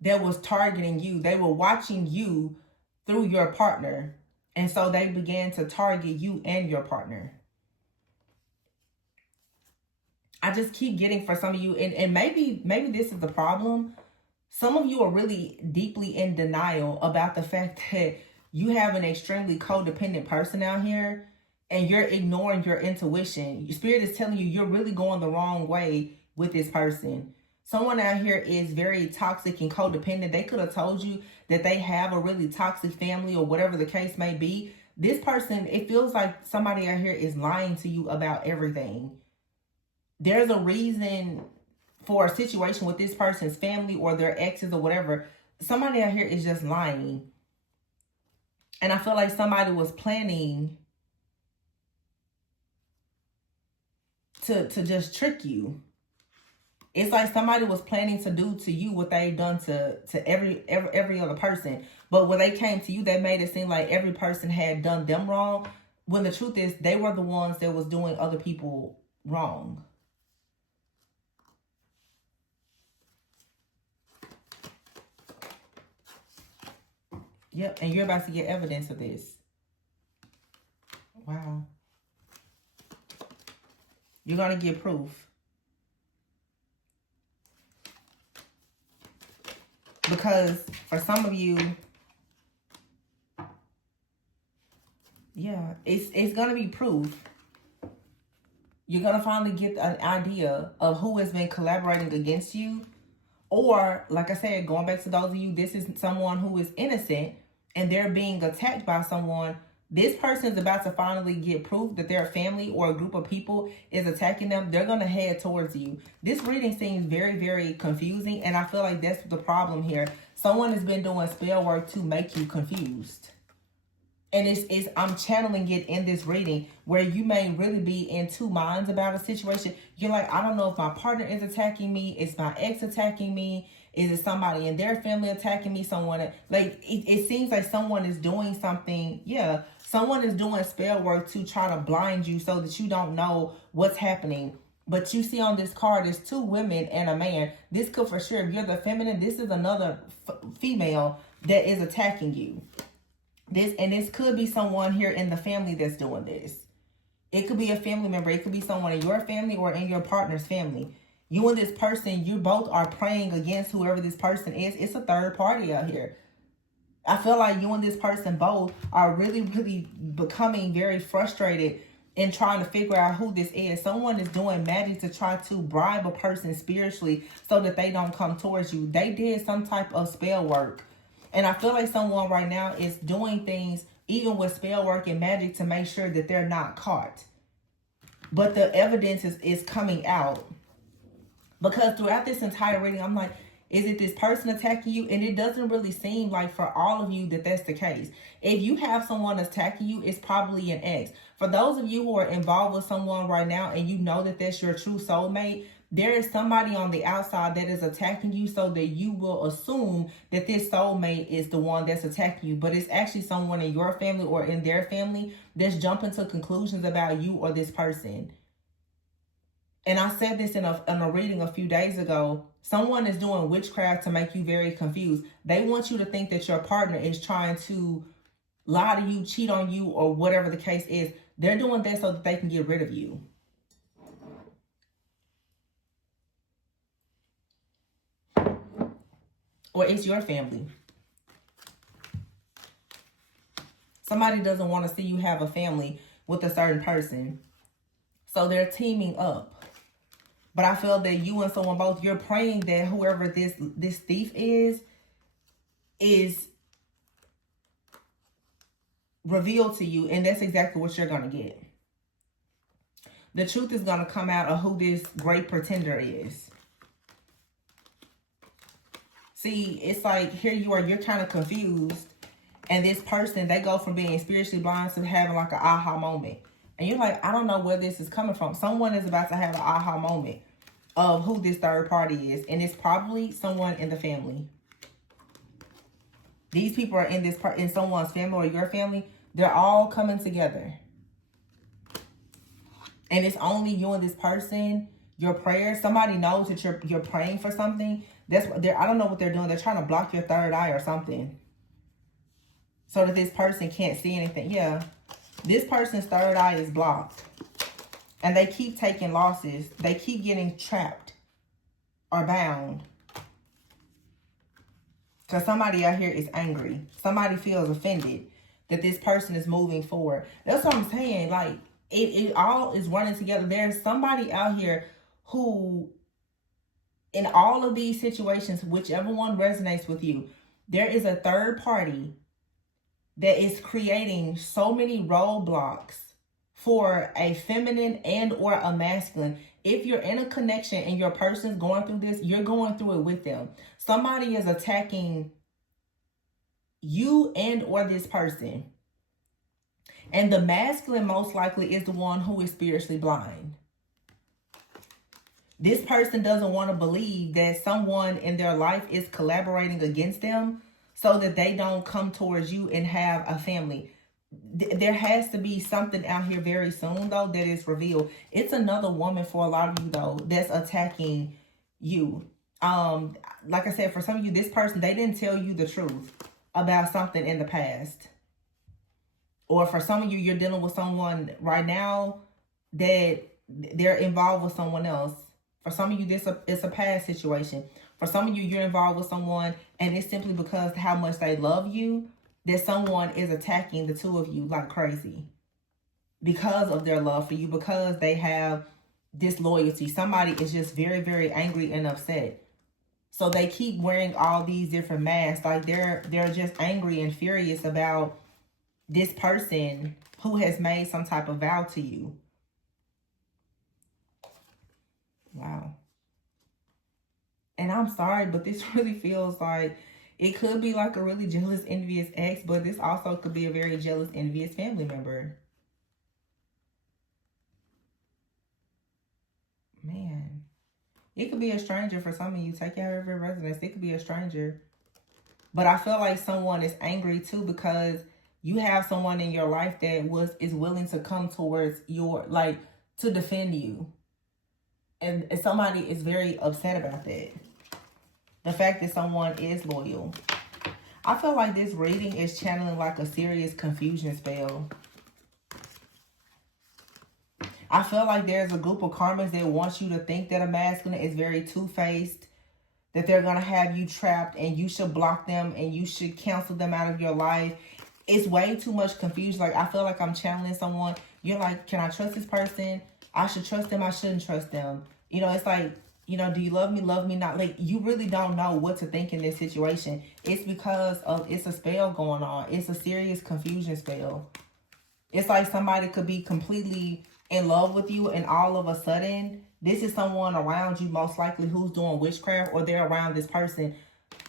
that was targeting you. They were watching you through your partner. And so they began to target you and your partner. I just keep getting for some of you, and maybe this is the problem. Some of you are really deeply in denial about the fact that you have an extremely codependent person out here and you're ignoring your intuition. Your spirit is telling you you're really going the wrong way with this person. Someone out here is very toxic and codependent. They could have told you that they have a really toxic family or whatever the case may be. This person, it feels like somebody out here is lying to you about everything. There's a reason for a situation with this person's family or their exes or whatever. Somebody out here is just lying. And I feel like somebody was planning to just trick you. It's like somebody was planning to do to you what they've done to every other person. But when they came to you, they made it seem like every person had done them wrong. When the truth is, they were the ones that was doing other people wrong. Yep, and you're about to get evidence of this. Wow. You're going to get proof. Because for some of you, yeah, it's going to be proof. You're going to finally get an idea of who has been collaborating against you. Or, like I said, going back to those of you, this is someone who is innocent and they're being attacked by someone. This person is about to finally get proof that their family or a group of people is attacking them. They're going to head towards you. This reading seems very, very confusing. And I feel like that's the problem here. Someone has been doing spell work to make you confused. And I'm channeling it in this reading where you may really be in two minds about a situation. You're like, I don't know if my partner is attacking me. Is my ex attacking me? Is it somebody in their family attacking me? Someone, like, it seems like someone is doing something. Yeah, someone is doing spell work to try to blind you so that you don't know what's happening. But you see on this card, there's 2 women and a man. This could for sure, if you're the feminine, this is another female that is attacking you. This could be someone here in the family that's doing this. It could be a family member. It could be someone in your family or in your partner's family. You and this person, you both are praying against whoever this person is. It's a third party out here. I feel like you and this person both are really, really becoming very frustrated in trying to figure out who this is. Someone is doing magic to try to bribe a person spiritually so that they don't come towards you. They did some type of spell work. And I feel like someone right now is doing things, even with spell work and magic, to make sure that they're not caught. But the evidence is coming out. Because throughout this entire reading, I'm like, is it this person attacking you? And it doesn't really seem like for all of you that that's the case. If you have someone attacking you, it's probably an ex. For those of you who are involved with someone right now and you know that that's your true soulmate, there is somebody on the outside that is attacking you so that you will assume that this soulmate is the one that's attacking you. But it's actually someone in your family or in their family that's jumping to conclusions about you or this person. And I said this in a reading a few days ago. Someone is doing witchcraft to make you very confused. They want you to think that your partner is trying to lie to you, cheat on you, or whatever the case is. They're doing that so that they can get rid of you. Or it's your family. Somebody doesn't want to see you have a family with a certain person. So they're teaming up. But I feel that you and someone both, you're praying that whoever this thief is revealed to you. And that's exactly what you're going to get. The truth is going to come out of who this great pretender is. See, it's like here you are, you're kind of confused. And this person, they go from being spiritually blind to having like an aha moment. And you're like, I don't know where this is coming from. Someone is about to have an aha moment of who this third party is. And it's probably someone in the family. These people are in someone's family or your family. They're all coming together. And it's only you and this person, your prayers. Somebody knows that you're praying for something. That's what I don't know what they're doing. They're trying to block your third eye or something. So that this person can't see anything. Yeah. This person's third eye is blocked. And they keep taking losses. They keep getting trapped or bound. Because somebody out here is angry. Somebody feels offended that this person is moving forward. That's what I'm saying. Like, it all is running together. There's somebody out here who, in all of these situations, whichever one resonates with you, there is a third party that is creating so many roadblocks for a feminine and or a masculine. If you're in a connection and your person's going through this, you're going through it with them. Somebody is attacking you and or this person. And the masculine most likely is the one who is spiritually blind. This person doesn't want to believe that someone in their life is collaborating against them so that they don't come towards you and have a family. There has to be something out here very soon, though, that is revealed. It's another woman for a lot of you, though, that's attacking you. Like I said, for some of you, this person, they didn't tell you the truth about something in the past. Or for some of you, you're dealing with someone right now that they're involved with someone else. For some of you, it's a past situation. For some of you, you're involved with someone and it's simply because how much they love you that someone is attacking the two of you like crazy. Because of their love for you, because they have disloyalty. Somebody is just very, very angry and upset. So they keep wearing all these different masks. Like they're just angry and furious about this person who has made some type of vow to you. Wow. And I'm sorry, but this really feels like it could be like a really jealous, envious ex, but this also could be a very jealous, envious family member. Man. It could be a stranger for some of you. Take it however it resonates. It could be a stranger. But I feel like someone is angry too because you have someone in your life that is willing to come towards your, like, to defend you. And somebody is very upset about that. The fact that someone is loyal. I feel like this reading is channeling like a serious confusion spell. I feel like there's a group of karmas that wants you to think that a masculine is very two-faced, that they're going to have you trapped and you should block them and you should cancel them out of your life. It's way too much confusion. Like, I feel like I'm channeling someone. You're like, can I trust this person? I should trust them. I shouldn't trust them. You know, it's like, you know, do you love me? Love me not? Like, you really don't know what to think in this situation. It's because of, it's a spell going on. It's a serious confusion spell. It's like somebody could be completely in love with you and all of a sudden, this is someone around you most likely who's doing witchcraft, or they're around this person.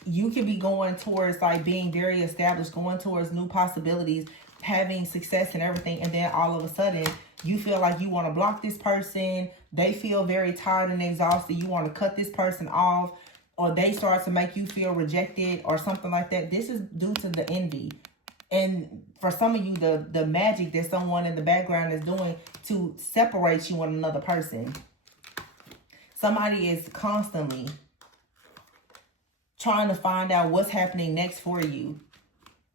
You could be going towards like being very established, going towards new possibilities, having success and everything. And then all of a sudden you feel like you want to block this person. They feel very tired and exhausted. You want to cut this person off, or they start to make you feel rejected or something like that. This is due to the envy. And for some of you, the magic that someone in the background is doing to separate you and another person. Somebody is constantly trying to find out what's happening next for you.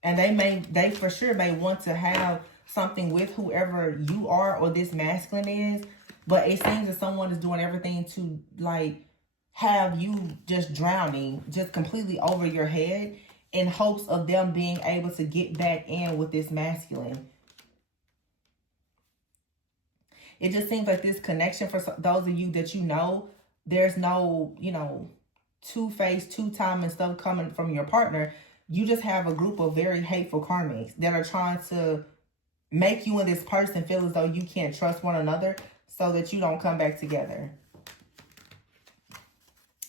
And they for sure may want to have something with whoever you are or this masculine is. But it seems that someone is doing everything to like have you just drowning, just completely over your head, in hopes of them being able to get back in with this masculine. It just seems like this connection, for those of you that you know, there's no, you know, two-faced, two-time and stuff coming from your partner. You just have a group of very hateful karmics that are trying to make you and this person feel as though you can't trust one another so that you don't come back together.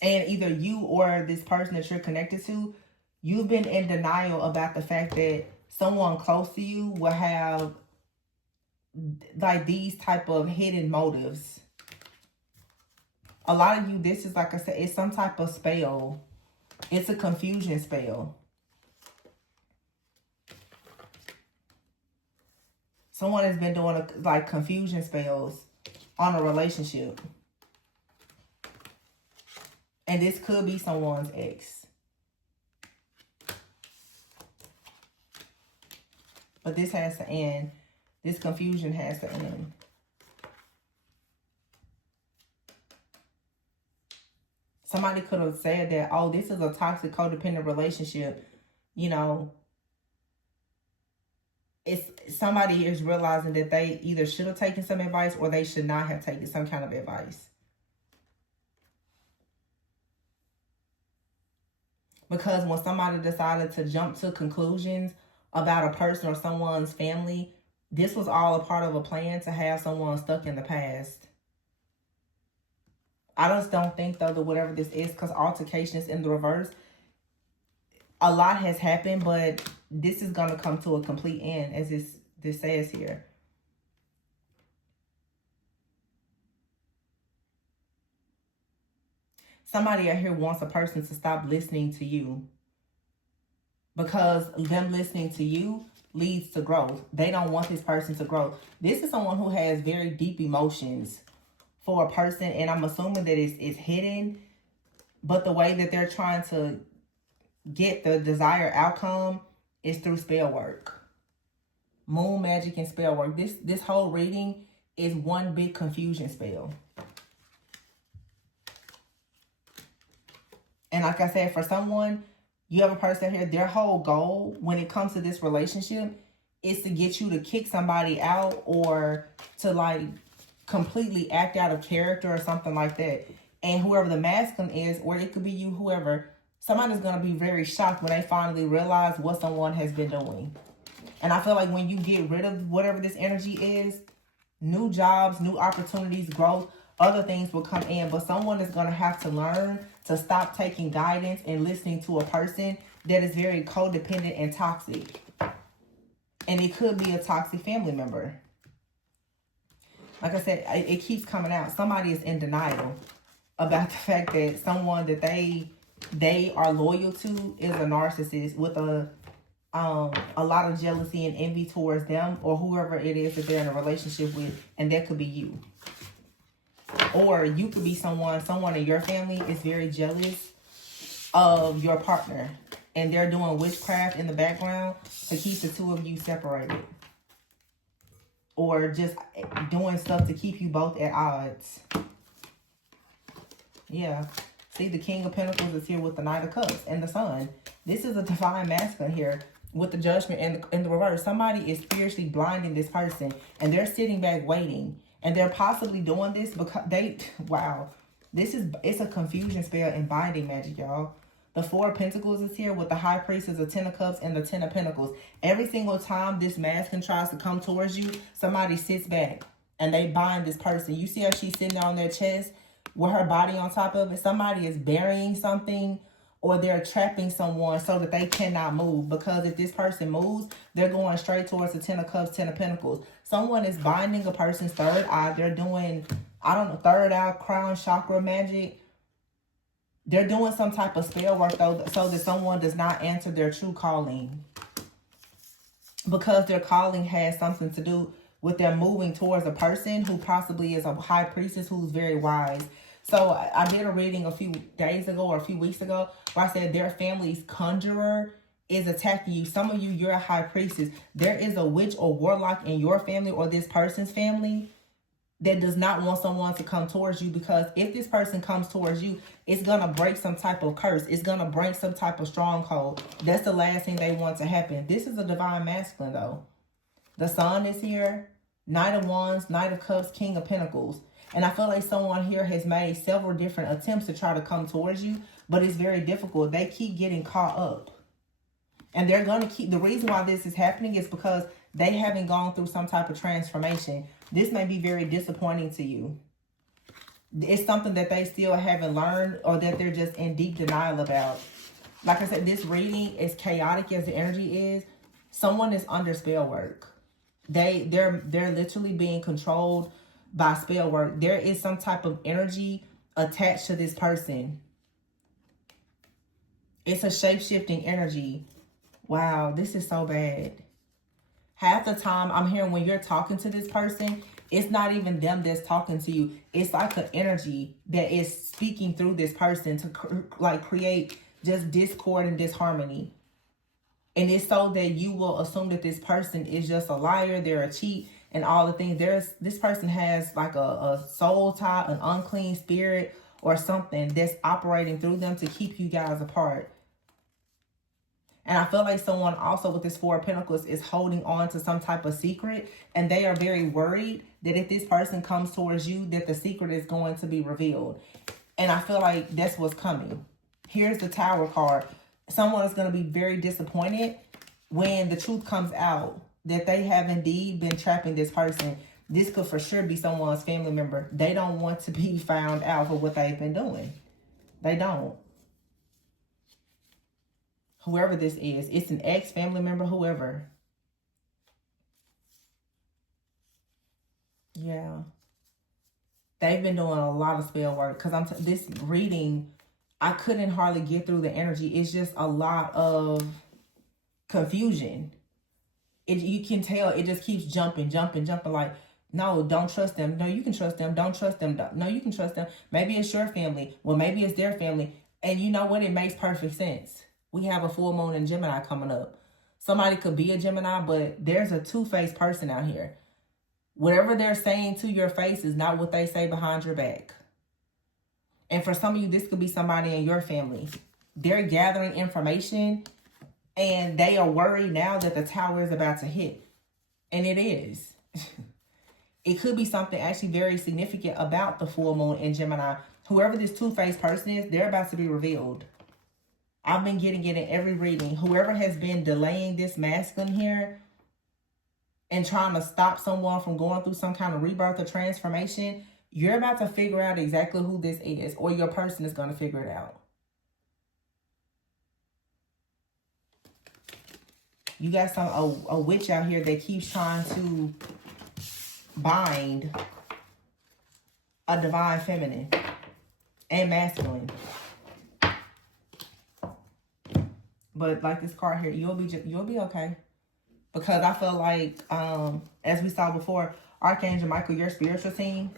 And either you or this person that you're connected to, you've been in denial about the fact that someone close to you will have like these type of hidden motives. A lot of you, this is, like I said, it's some type of spell. It's a confusion spell. Someone has been doing like confusion spells on a relationship. And this could be someone's ex. But this has to end. This confusion has to end. Somebody could have said that, oh, this is a toxic codependent relationship. You know, it's somebody is realizing that they either should have taken some advice or they should not have taken some kind of advice. Because when somebody decided to jump to conclusions about a person or someone's family, this was all a part of a plan to have someone stuck in the past. I just don't think, though, that whatever this is, because altercation is in the reverse, a lot has happened, but this is going to come to a complete end, as this says here. Somebody out here wants a person to stop listening to you, because them listening to you leads to growth. They don't want this person to grow. This is someone who has very deep emotions for a person, and I'm assuming that it's hidden, but the way that they're trying to get the desired outcome is through spell work. Moon magic and spell work. This whole reading is one big confusion spell. And like I said, for someone, you have a person here, their whole goal when it comes to this relationship is to get you to kick somebody out, or to like completely act out of character or something like that. And whoever the masculine is, or it could be you, whoever, somebody's going to be very shocked when they finally realize what someone has been doing. And I feel like when you get rid of whatever this energy is, new jobs, new opportunities, growth, other things will come in. But someone is going to have to learn to stop taking guidance and listening to a person that is very codependent and toxic. And it could be a toxic family member. Like I said, it keeps coming out. Somebody is in denial about the fact that someone that they are loyal to is a narcissist with a lot of jealousy and envy towards them, or whoever it is that they're in a relationship with, and that could be you. Or you could be someone in your family is very jealous of your partner. And they're doing witchcraft in the background to keep the two of you separated. Or just doing stuff to keep you both at odds. Yeah. See, the King of Pentacles is here with the Knight of Cups and the Sun. This is a divine masculine here with the Judgment and in the reverse. Somebody is spiritually blinding this person. And they're sitting back waiting. And they're possibly doing this because they... Wow. It's a confusion spell and binding magic, y'all. The Four of Pentacles is here with the High Priestess of Ten of Cups and the Ten of Pentacles. Every single time this masculine tries to come towards you, somebody sits back and they bind this person. You see how she's sitting there on their chest with her body on top of it? Somebody is burying something or they're trapping someone so that they cannot move. Because if this person moves, they're going straight towards the Ten of Cups, Ten of Pentacles. Someone is binding a person's third eye. They're doing, I don't know, third eye, crown chakra magic. They're doing some type of spell work, though, so that someone does not answer their true calling. Because their calling has something to do with them moving towards a person who possibly is a high priestess who's very wise. So I did a reading a few days ago or a few weeks ago where I said their family's conjurer is attacking you. Some of you, you're a high priestess. There is a witch or warlock in your family or this person's family that does not want someone to come towards you, because if this person comes towards you, it's going to break some type of curse. It's going to break some type of stronghold. That's the last thing they want to happen. This is a divine masculine, though. The Sun is here. Knight of Wands, Knight of Cups, King of Pentacles. And I feel like someone here has made several different attempts to try to come towards you, but it's very difficult. They keep getting caught up. And they're going to keep... The reason why this is happening is because they haven't gone through some type of transformation. This may be very disappointing to you. It's something that they still haven't learned or that they're just in deep denial about. Like I said, this reading, as chaotic as the energy is, someone is under spell work. They're literally being controlled by spell work. There is some type of energy attached to this person. It's a shape-shifting energy. Wow, this is so bad. Half the time I'm hearing when you're talking to this person, it's not even them that's talking to you. It's like an energy that is speaking through this person to create just discord and disharmony. And it's so that you will assume that this person is just a liar, they're a cheat, and all the things. This person has like a soul tie, an unclean spirit, or something that's operating through them to keep you guys apart. And I feel like someone also with this Four of Pentacles is holding on to some type of secret. And they are very worried that if this person comes towards you, that the secret is going to be revealed. And I feel like that's what's coming. Here's the Tower card. Someone is going to be very disappointed when the truth comes out that they have indeed been trapping this person. This could for sure be someone's family member. They don't want to be found out for what they've been doing. They don't. Whoever this is, it's an ex-family member, whoever. Yeah. They've been doing a lot of spell work. Because this reading, I couldn't hardly get through the energy. It's just a lot of confusion. You can tell it just keeps jumping. Like, no, don't trust them. No, you can trust them. Don't trust them. No, you can trust them. Maybe it's your family. Well, maybe it's their family. And you know what? It makes perfect sense. We have a full moon in Gemini coming up. Somebody could be a Gemini, but there's a two-faced person out here. Whatever they're saying to your face is not what they say behind your back. And for some of you, this could be somebody in your family. They're gathering information and they are worried now that the tower is about to hit. And it is. It could be something actually very significant about the full moon in Gemini. Whoever this two-faced person is, they're about to be revealed. I've been getting it in every reading. Whoever has been delaying this masculine here and trying to stop someone from going through some kind of rebirth or transformation, you're about to figure out exactly who this is, or your person is going to figure it out. You got a witch out here that keeps trying to bind a divine feminine and masculine. But like this card here, you'll be okay. Because I feel like, as we saw before, Archangel Michael, your spiritual team,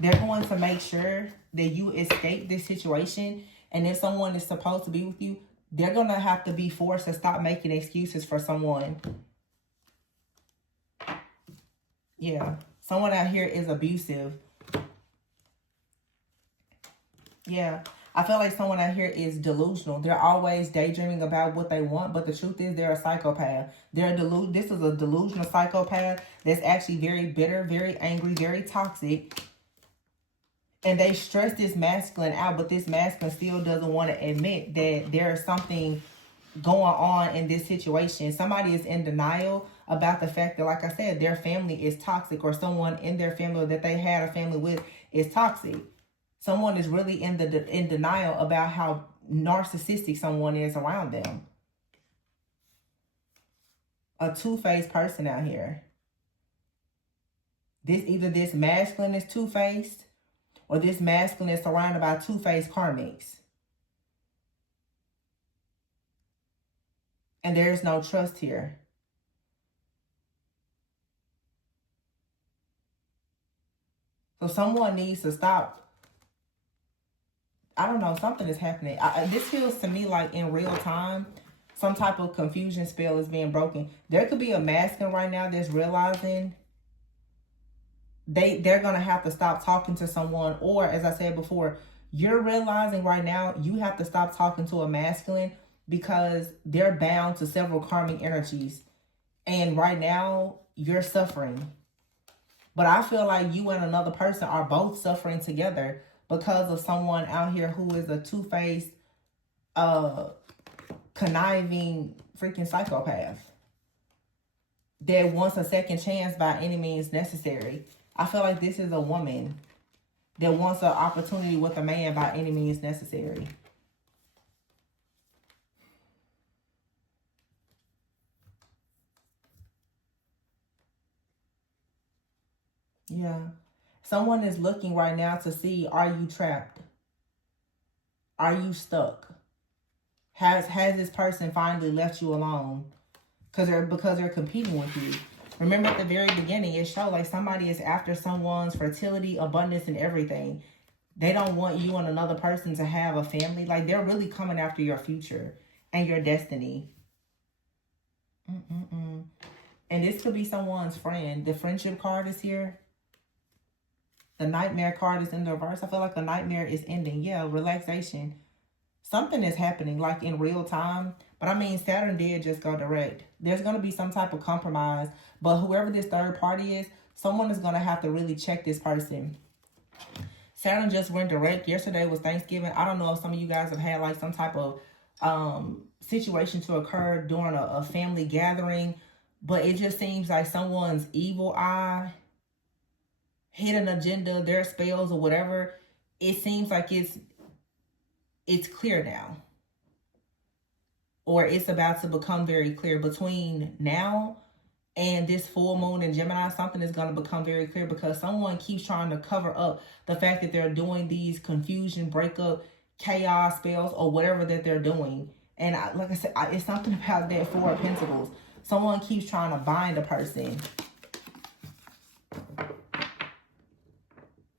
They're going to make sure that you escape this situation. And if someone is supposed to be with you, they're going to have to be forced to stop making excuses for someone. Yeah. Someone out here is abusive. Yeah. I feel like someone out here is delusional. They're always daydreaming about what they want, but the truth is they're a psychopath. This is a delusional psychopath that's actually very bitter, very angry, very toxic. And they stress this masculine out, but this masculine still doesn't want to admit that there's something going on in this situation. Somebody is in denial about the fact that, like I said, their family is toxic, or someone in their family that they had a family with is toxic. Someone is really in denial about how narcissistic someone is around them. A two-faced person out here. Either this masculine is two-faced, or this masculine is surrounded by two-faced karmics. And there is no trust here. So someone needs to stop. I don't know, something is happening. This feels to me like in real time, some type of confusion spell is being broken. There could be a masculine right now that's realizing they're going to have to stop talking to someone. Or, as I said before, you're realizing right now you have to stop talking to a masculine because they're bound to several karmic energies. And right now, you're suffering. But I feel like you and another person are both suffering together because of someone out here who is a two-faced, conniving freaking psychopath that wants a second chance by any means necessary. I feel like this is a woman that wants an opportunity with a man by any means necessary. Yeah. Someone is looking right now to see, are you trapped? Are you stuck? Has this person finally left you alone? Because they're competing with you. Remember at the very beginning, it showed like somebody is after someone's fertility, abundance, and everything. They don't want you and another person to have a family. Like, they're really coming after your future and your destiny. And this could be someone's friend. The friendship card is here. The nightmare card is in the reverse. I feel like the nightmare is ending. Yeah, relaxation. Something is happening, like in real time. But I mean, Saturn did just go direct. There's going to be some type of compromise. But whoever this third party is, someone is going to have to really check this person. Saturn just went direct. Yesterday was Thanksgiving. I don't know if some of you guys have had like some type of situation to occur during a family gathering. But it just seems like someone's evil eye, hidden agenda, their spells or whatever, it seems like it's clear now. Or it's about to become very clear. Between now and this full moon in Gemini, something is going to become very clear because someone keeps trying to cover up the fact that they're doing these confusion, breakup, chaos spells or whatever that they're doing. And like I said, it's something about that Four of Pentacles. Someone keeps trying to bind a person.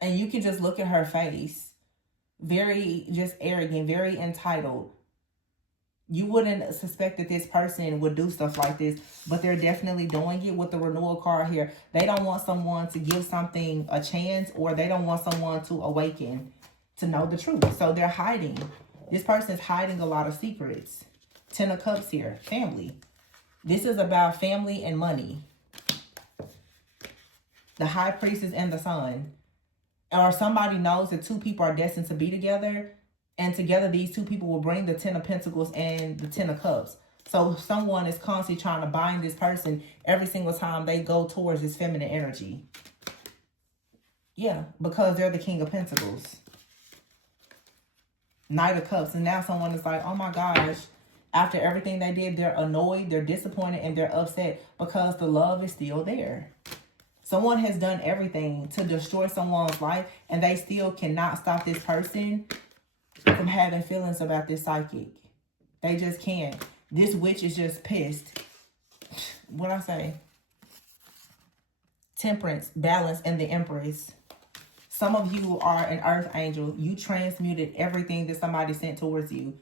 And you can just look at her face. Very just arrogant, very entitled. You wouldn't suspect that this person would do stuff like this, but they're definitely doing it with the renewal card here. They don't want someone to give something a chance, or they don't want someone to awaken, to know the truth. So they're hiding. This person is hiding a lot of secrets. Ten of Cups here, family. This is about family and money. The High Priestess and the Sun. Or somebody knows that two people are destined to be together. And together these two people will bring the Ten of Pentacles and the Ten of Cups. So someone is constantly trying to bind this person every single time they go towards this feminine energy. Yeah, because they're the King of Pentacles. Knight of Cups. And now someone is like, oh my gosh. After everything they did, they're annoyed, they're disappointed, and they're upset because the love is still there. Someone has done everything to destroy someone's life, and they still cannot stop this person from having feelings about this psychic. They just can't. This witch is just pissed. What I say? Temperance, balance, and the Empress. Some of you are an earth angel. You transmuted everything that somebody sent towards you.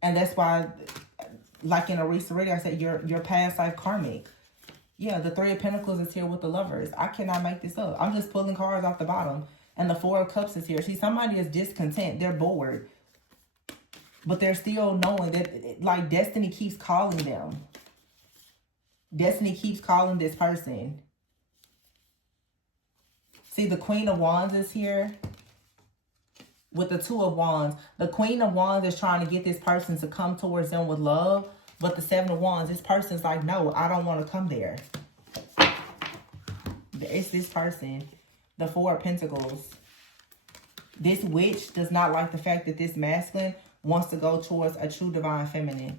And that's why, like in a recent reading, I said your past life karmic. Yeah, the Three of Pentacles is here with the Lovers. I cannot make this up. I'm just pulling cards off the bottom. And the Four of Cups is here. See, somebody is discontent. They're bored. But they're still knowing that, like, destiny keeps calling them. Destiny keeps calling this person. See, the Queen of Wands is here with the Two of Wands. The Queen of Wands is trying to get this person to come towards them with love. But the Seven of Wands, this person's like, no, I don't want to come there. It's this person. The Four of Pentacles. This witch does not like the fact that this masculine wants to go towards a true divine feminine.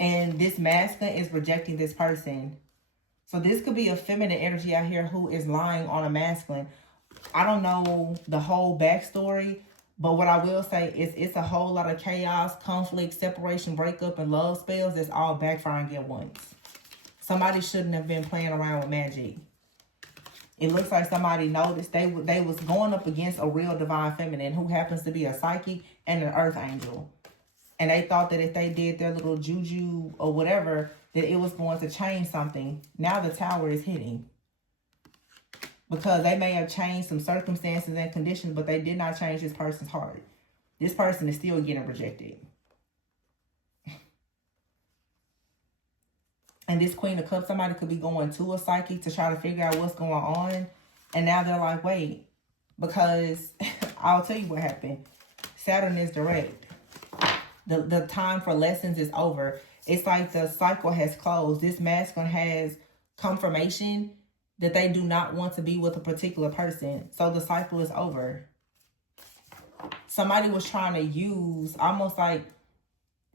And this masculine is rejecting this person. So this could be a feminine energy out here who is lying on a masculine. I don't know the whole backstory, but what I will say is it's a whole lot of chaos, conflict, separation, breakup, and love spells that's all backfiring at once. Somebody shouldn't have been playing around with magic. It looks like somebody noticed they was going up against a real divine feminine who happens to be a psychic and an earth angel. And they thought that if they did their little juju or whatever, that it was going to change something. Now the Tower is hitting. Because they may have changed some circumstances and conditions, but they did not change this person's heart. This person is still getting rejected. And this Queen of Cups, somebody could be going to a psychic to try to figure out what's going on. And now they're like, wait, because I'll tell you what happened. Saturn is direct. The time for lessons is over. It's like the cycle has closed. This masculine has confirmation that they do not want to be with a particular person. So the cycle is over. Somebody was trying to use almost like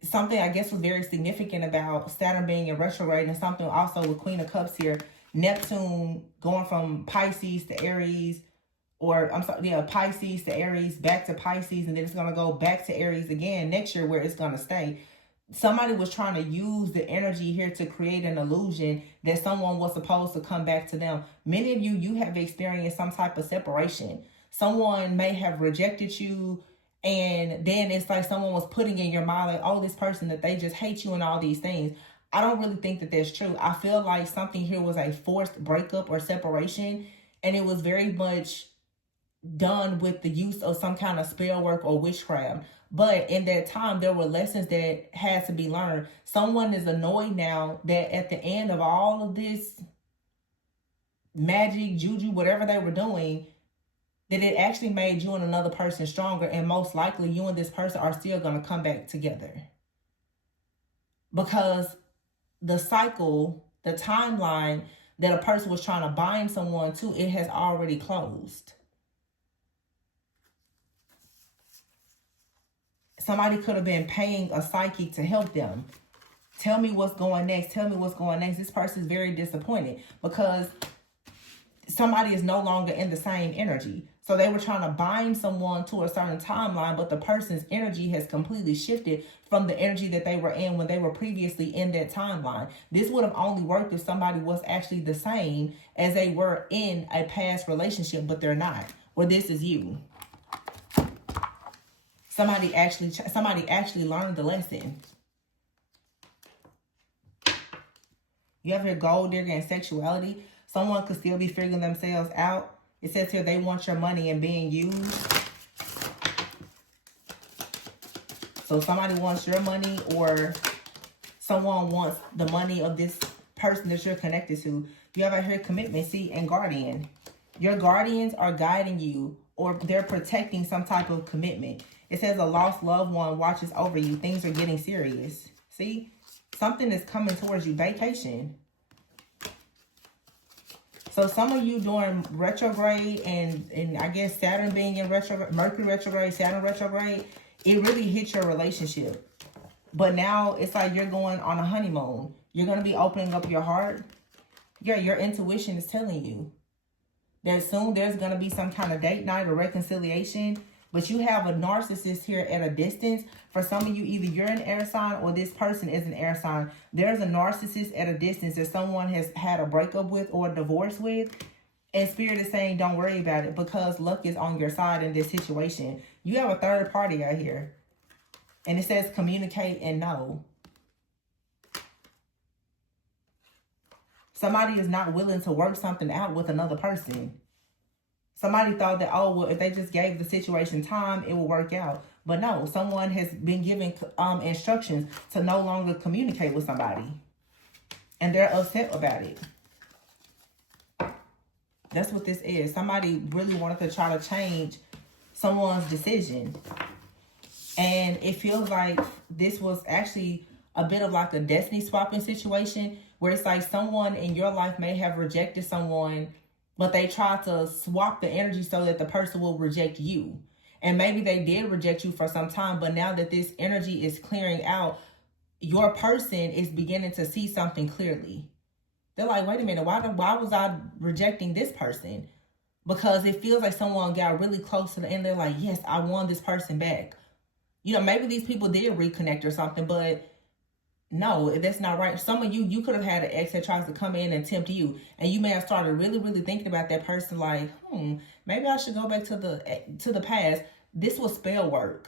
something I guess was very significant about Saturn being in retrograde, and something also with Queen of Cups here. Neptune going from Pisces to Aries, or I'm sorry, yeah, Pisces to Aries, back to Pisces, and then it's going to go back to Aries again next year where it's going to stay. Somebody was trying to use the energy here to create an illusion that someone was supposed to come back to them. Many of you have experienced some type of separation. Someone may have rejected you, and then it's like someone was putting in your mind like, oh, this person, that they just hate you and all these things. I don't really think that that's true. I feel like something here was a forced breakup or separation, and it was very much done with the use of some kind of spell work or witchcraft. But in that time, there were lessons that had to be learned. Someone is annoyed now that at the end of all of this magic, juju, whatever they were doing, that it actually made you and another person stronger. And most likely you and this person are still going to come back together. Because the cycle, the timeline that a person was trying to bind someone to, it has already closed. Somebody could have been paying a psychic to help them. Tell me what's going next. Tell me what's going next. This person is very disappointed because somebody is no longer in the same energy. So they were trying to bind someone to a certain timeline, but the person's energy has completely shifted from the energy that they were in when they were previously in that timeline. This would have only worked if somebody was actually the same as they were in a past relationship, but they're not. Or this is you. Somebody actually learned the lesson. You have your gold digger and sexuality. Someone could still be figuring themselves out. It says here they want your money and being used. So somebody wants your money, or someone wants the money of this person that you're connected to. You have out here commitment, see, and guardian. Your guardians are guiding you, or they're protecting some type of commitment. It says a lost loved one watches over you. Things are getting serious. See? Something is coming towards you. Vacation. So some of you during retrograde and I guess Saturn being in retrograde, Mercury retrograde, Saturn retrograde, it really hit your relationship. But now it's like you're going on a honeymoon. You're going to be opening up your heart. Yeah, your intuition is telling you that soon there's going to be some kind of date night or reconciliation. But you have a narcissist here at a distance. For some of you, either you're an air sign or this person is an air sign. There's a narcissist at a distance that someone has had a breakup with or a divorce with. And Spirit is saying, don't worry about it, because luck is on your side in this situation. You have a third party out here. And it says communicate and know. Somebody is not willing to work something out with another person. Somebody thought that, oh, well, if they just gave the situation time, it will work out. But no, someone has been given instructions to no longer communicate with somebody. And they're upset about it. That's what this is. Somebody really wanted to try to change someone's decision. And it feels like this was actually a bit of like a destiny swapping situation, where it's like someone in your life may have rejected someone, but they tried to swap the energy so that the person will reject you. And maybe they did reject you for some time, but now that this energy is clearing out, your person is beginning to see something clearly. They're like, wait a minute, why was I rejecting this person? Because it feels like someone got really close to the end. They're like, yes, I want this person back. You know, maybe these people did reconnect or something, but no, that's not right. Some of you could have had an ex that tries to come in and tempt you, and you may have started really, really thinking about that person like, maybe I should go back to the past. This was spell work.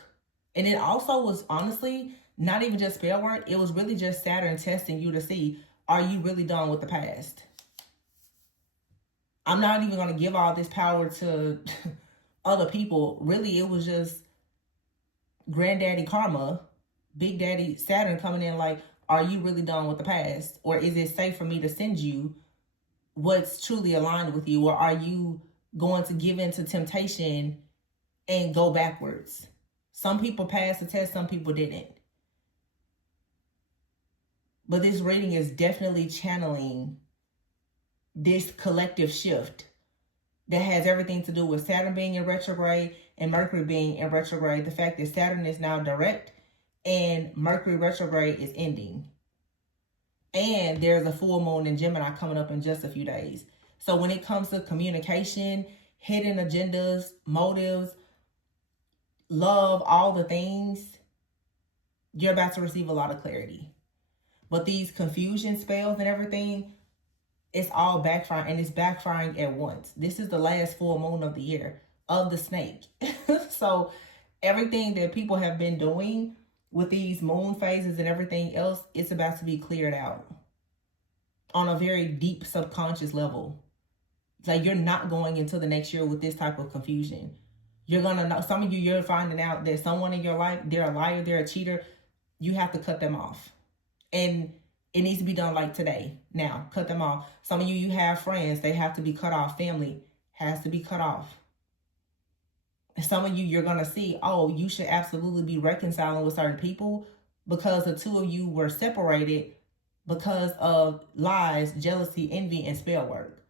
And it also was honestly not even just spell work. It was really just Saturn testing you to see, are you really done with the past? I'm not even going to give all this power to other people. Really, it was just Granddaddy Karma, Big Daddy Saturn coming in like, are you really done with the past? Or is it safe for me to send you what's truly aligned with you? Or are you going to give in to temptation and go backwards? Some people passed the test, some people didn't. But this reading is definitely channeling this collective shift that has everything to do with Saturn being in retrograde and Mercury being in retrograde. The fact that Saturn is now direct and Mercury retrograde is ending. And there's a full moon in Gemini coming up in just a few days. So when it comes to communication, hidden agendas, motives, love, all the things, you're about to receive a lot of clarity. But these confusion spells and everything, it's all backfiring, and it's backfiring at once. This is the last full moon of the year of the snake. So everything that people have been doing with these moon phases and everything else, it's about to be cleared out on a very deep subconscious level. It's like you're not going into the next year with this type of confusion. You're going to know, some of you, you're finding out that someone in your life, they're a liar, they're a cheater. You have to cut them off. And it needs to be done like today. Now, cut them off. Some of you, you have friends, they have to be cut off. Family has to be cut off. Some of you, you're going to see, oh, you should absolutely be reconciling with certain people because the two of you were separated because of lies, jealousy, envy, and spell work.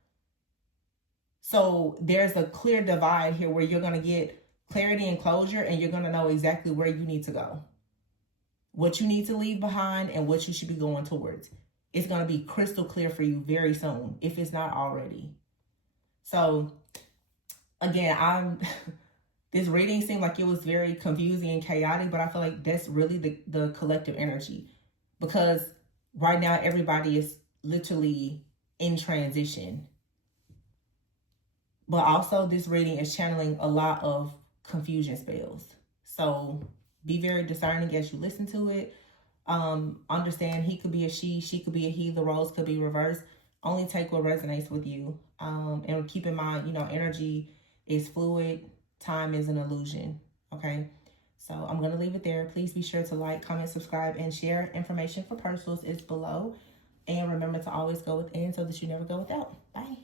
So there's a clear divide here where you're going to get clarity and closure, and you're going to know exactly where you need to go, what you need to leave behind, and what you should be going towards. It's going to be crystal clear for you very soon, if it's not already. So again, this reading seemed like it was very confusing and chaotic, but I feel like that's really the collective energy, because right now everybody is literally in transition. But also this reading is channeling a lot of confusion spells. So be very discerning as you listen to it. Understand he could be a she could be a he, the roles could be reversed. Only take what resonates with you. And keep in mind, you know, energy is fluid. Time is an illusion. Okay. So I'm going to leave it there. Please be sure to like, comment, subscribe, and share. Information for personals is below. And remember to always go within so that you never go without. Bye.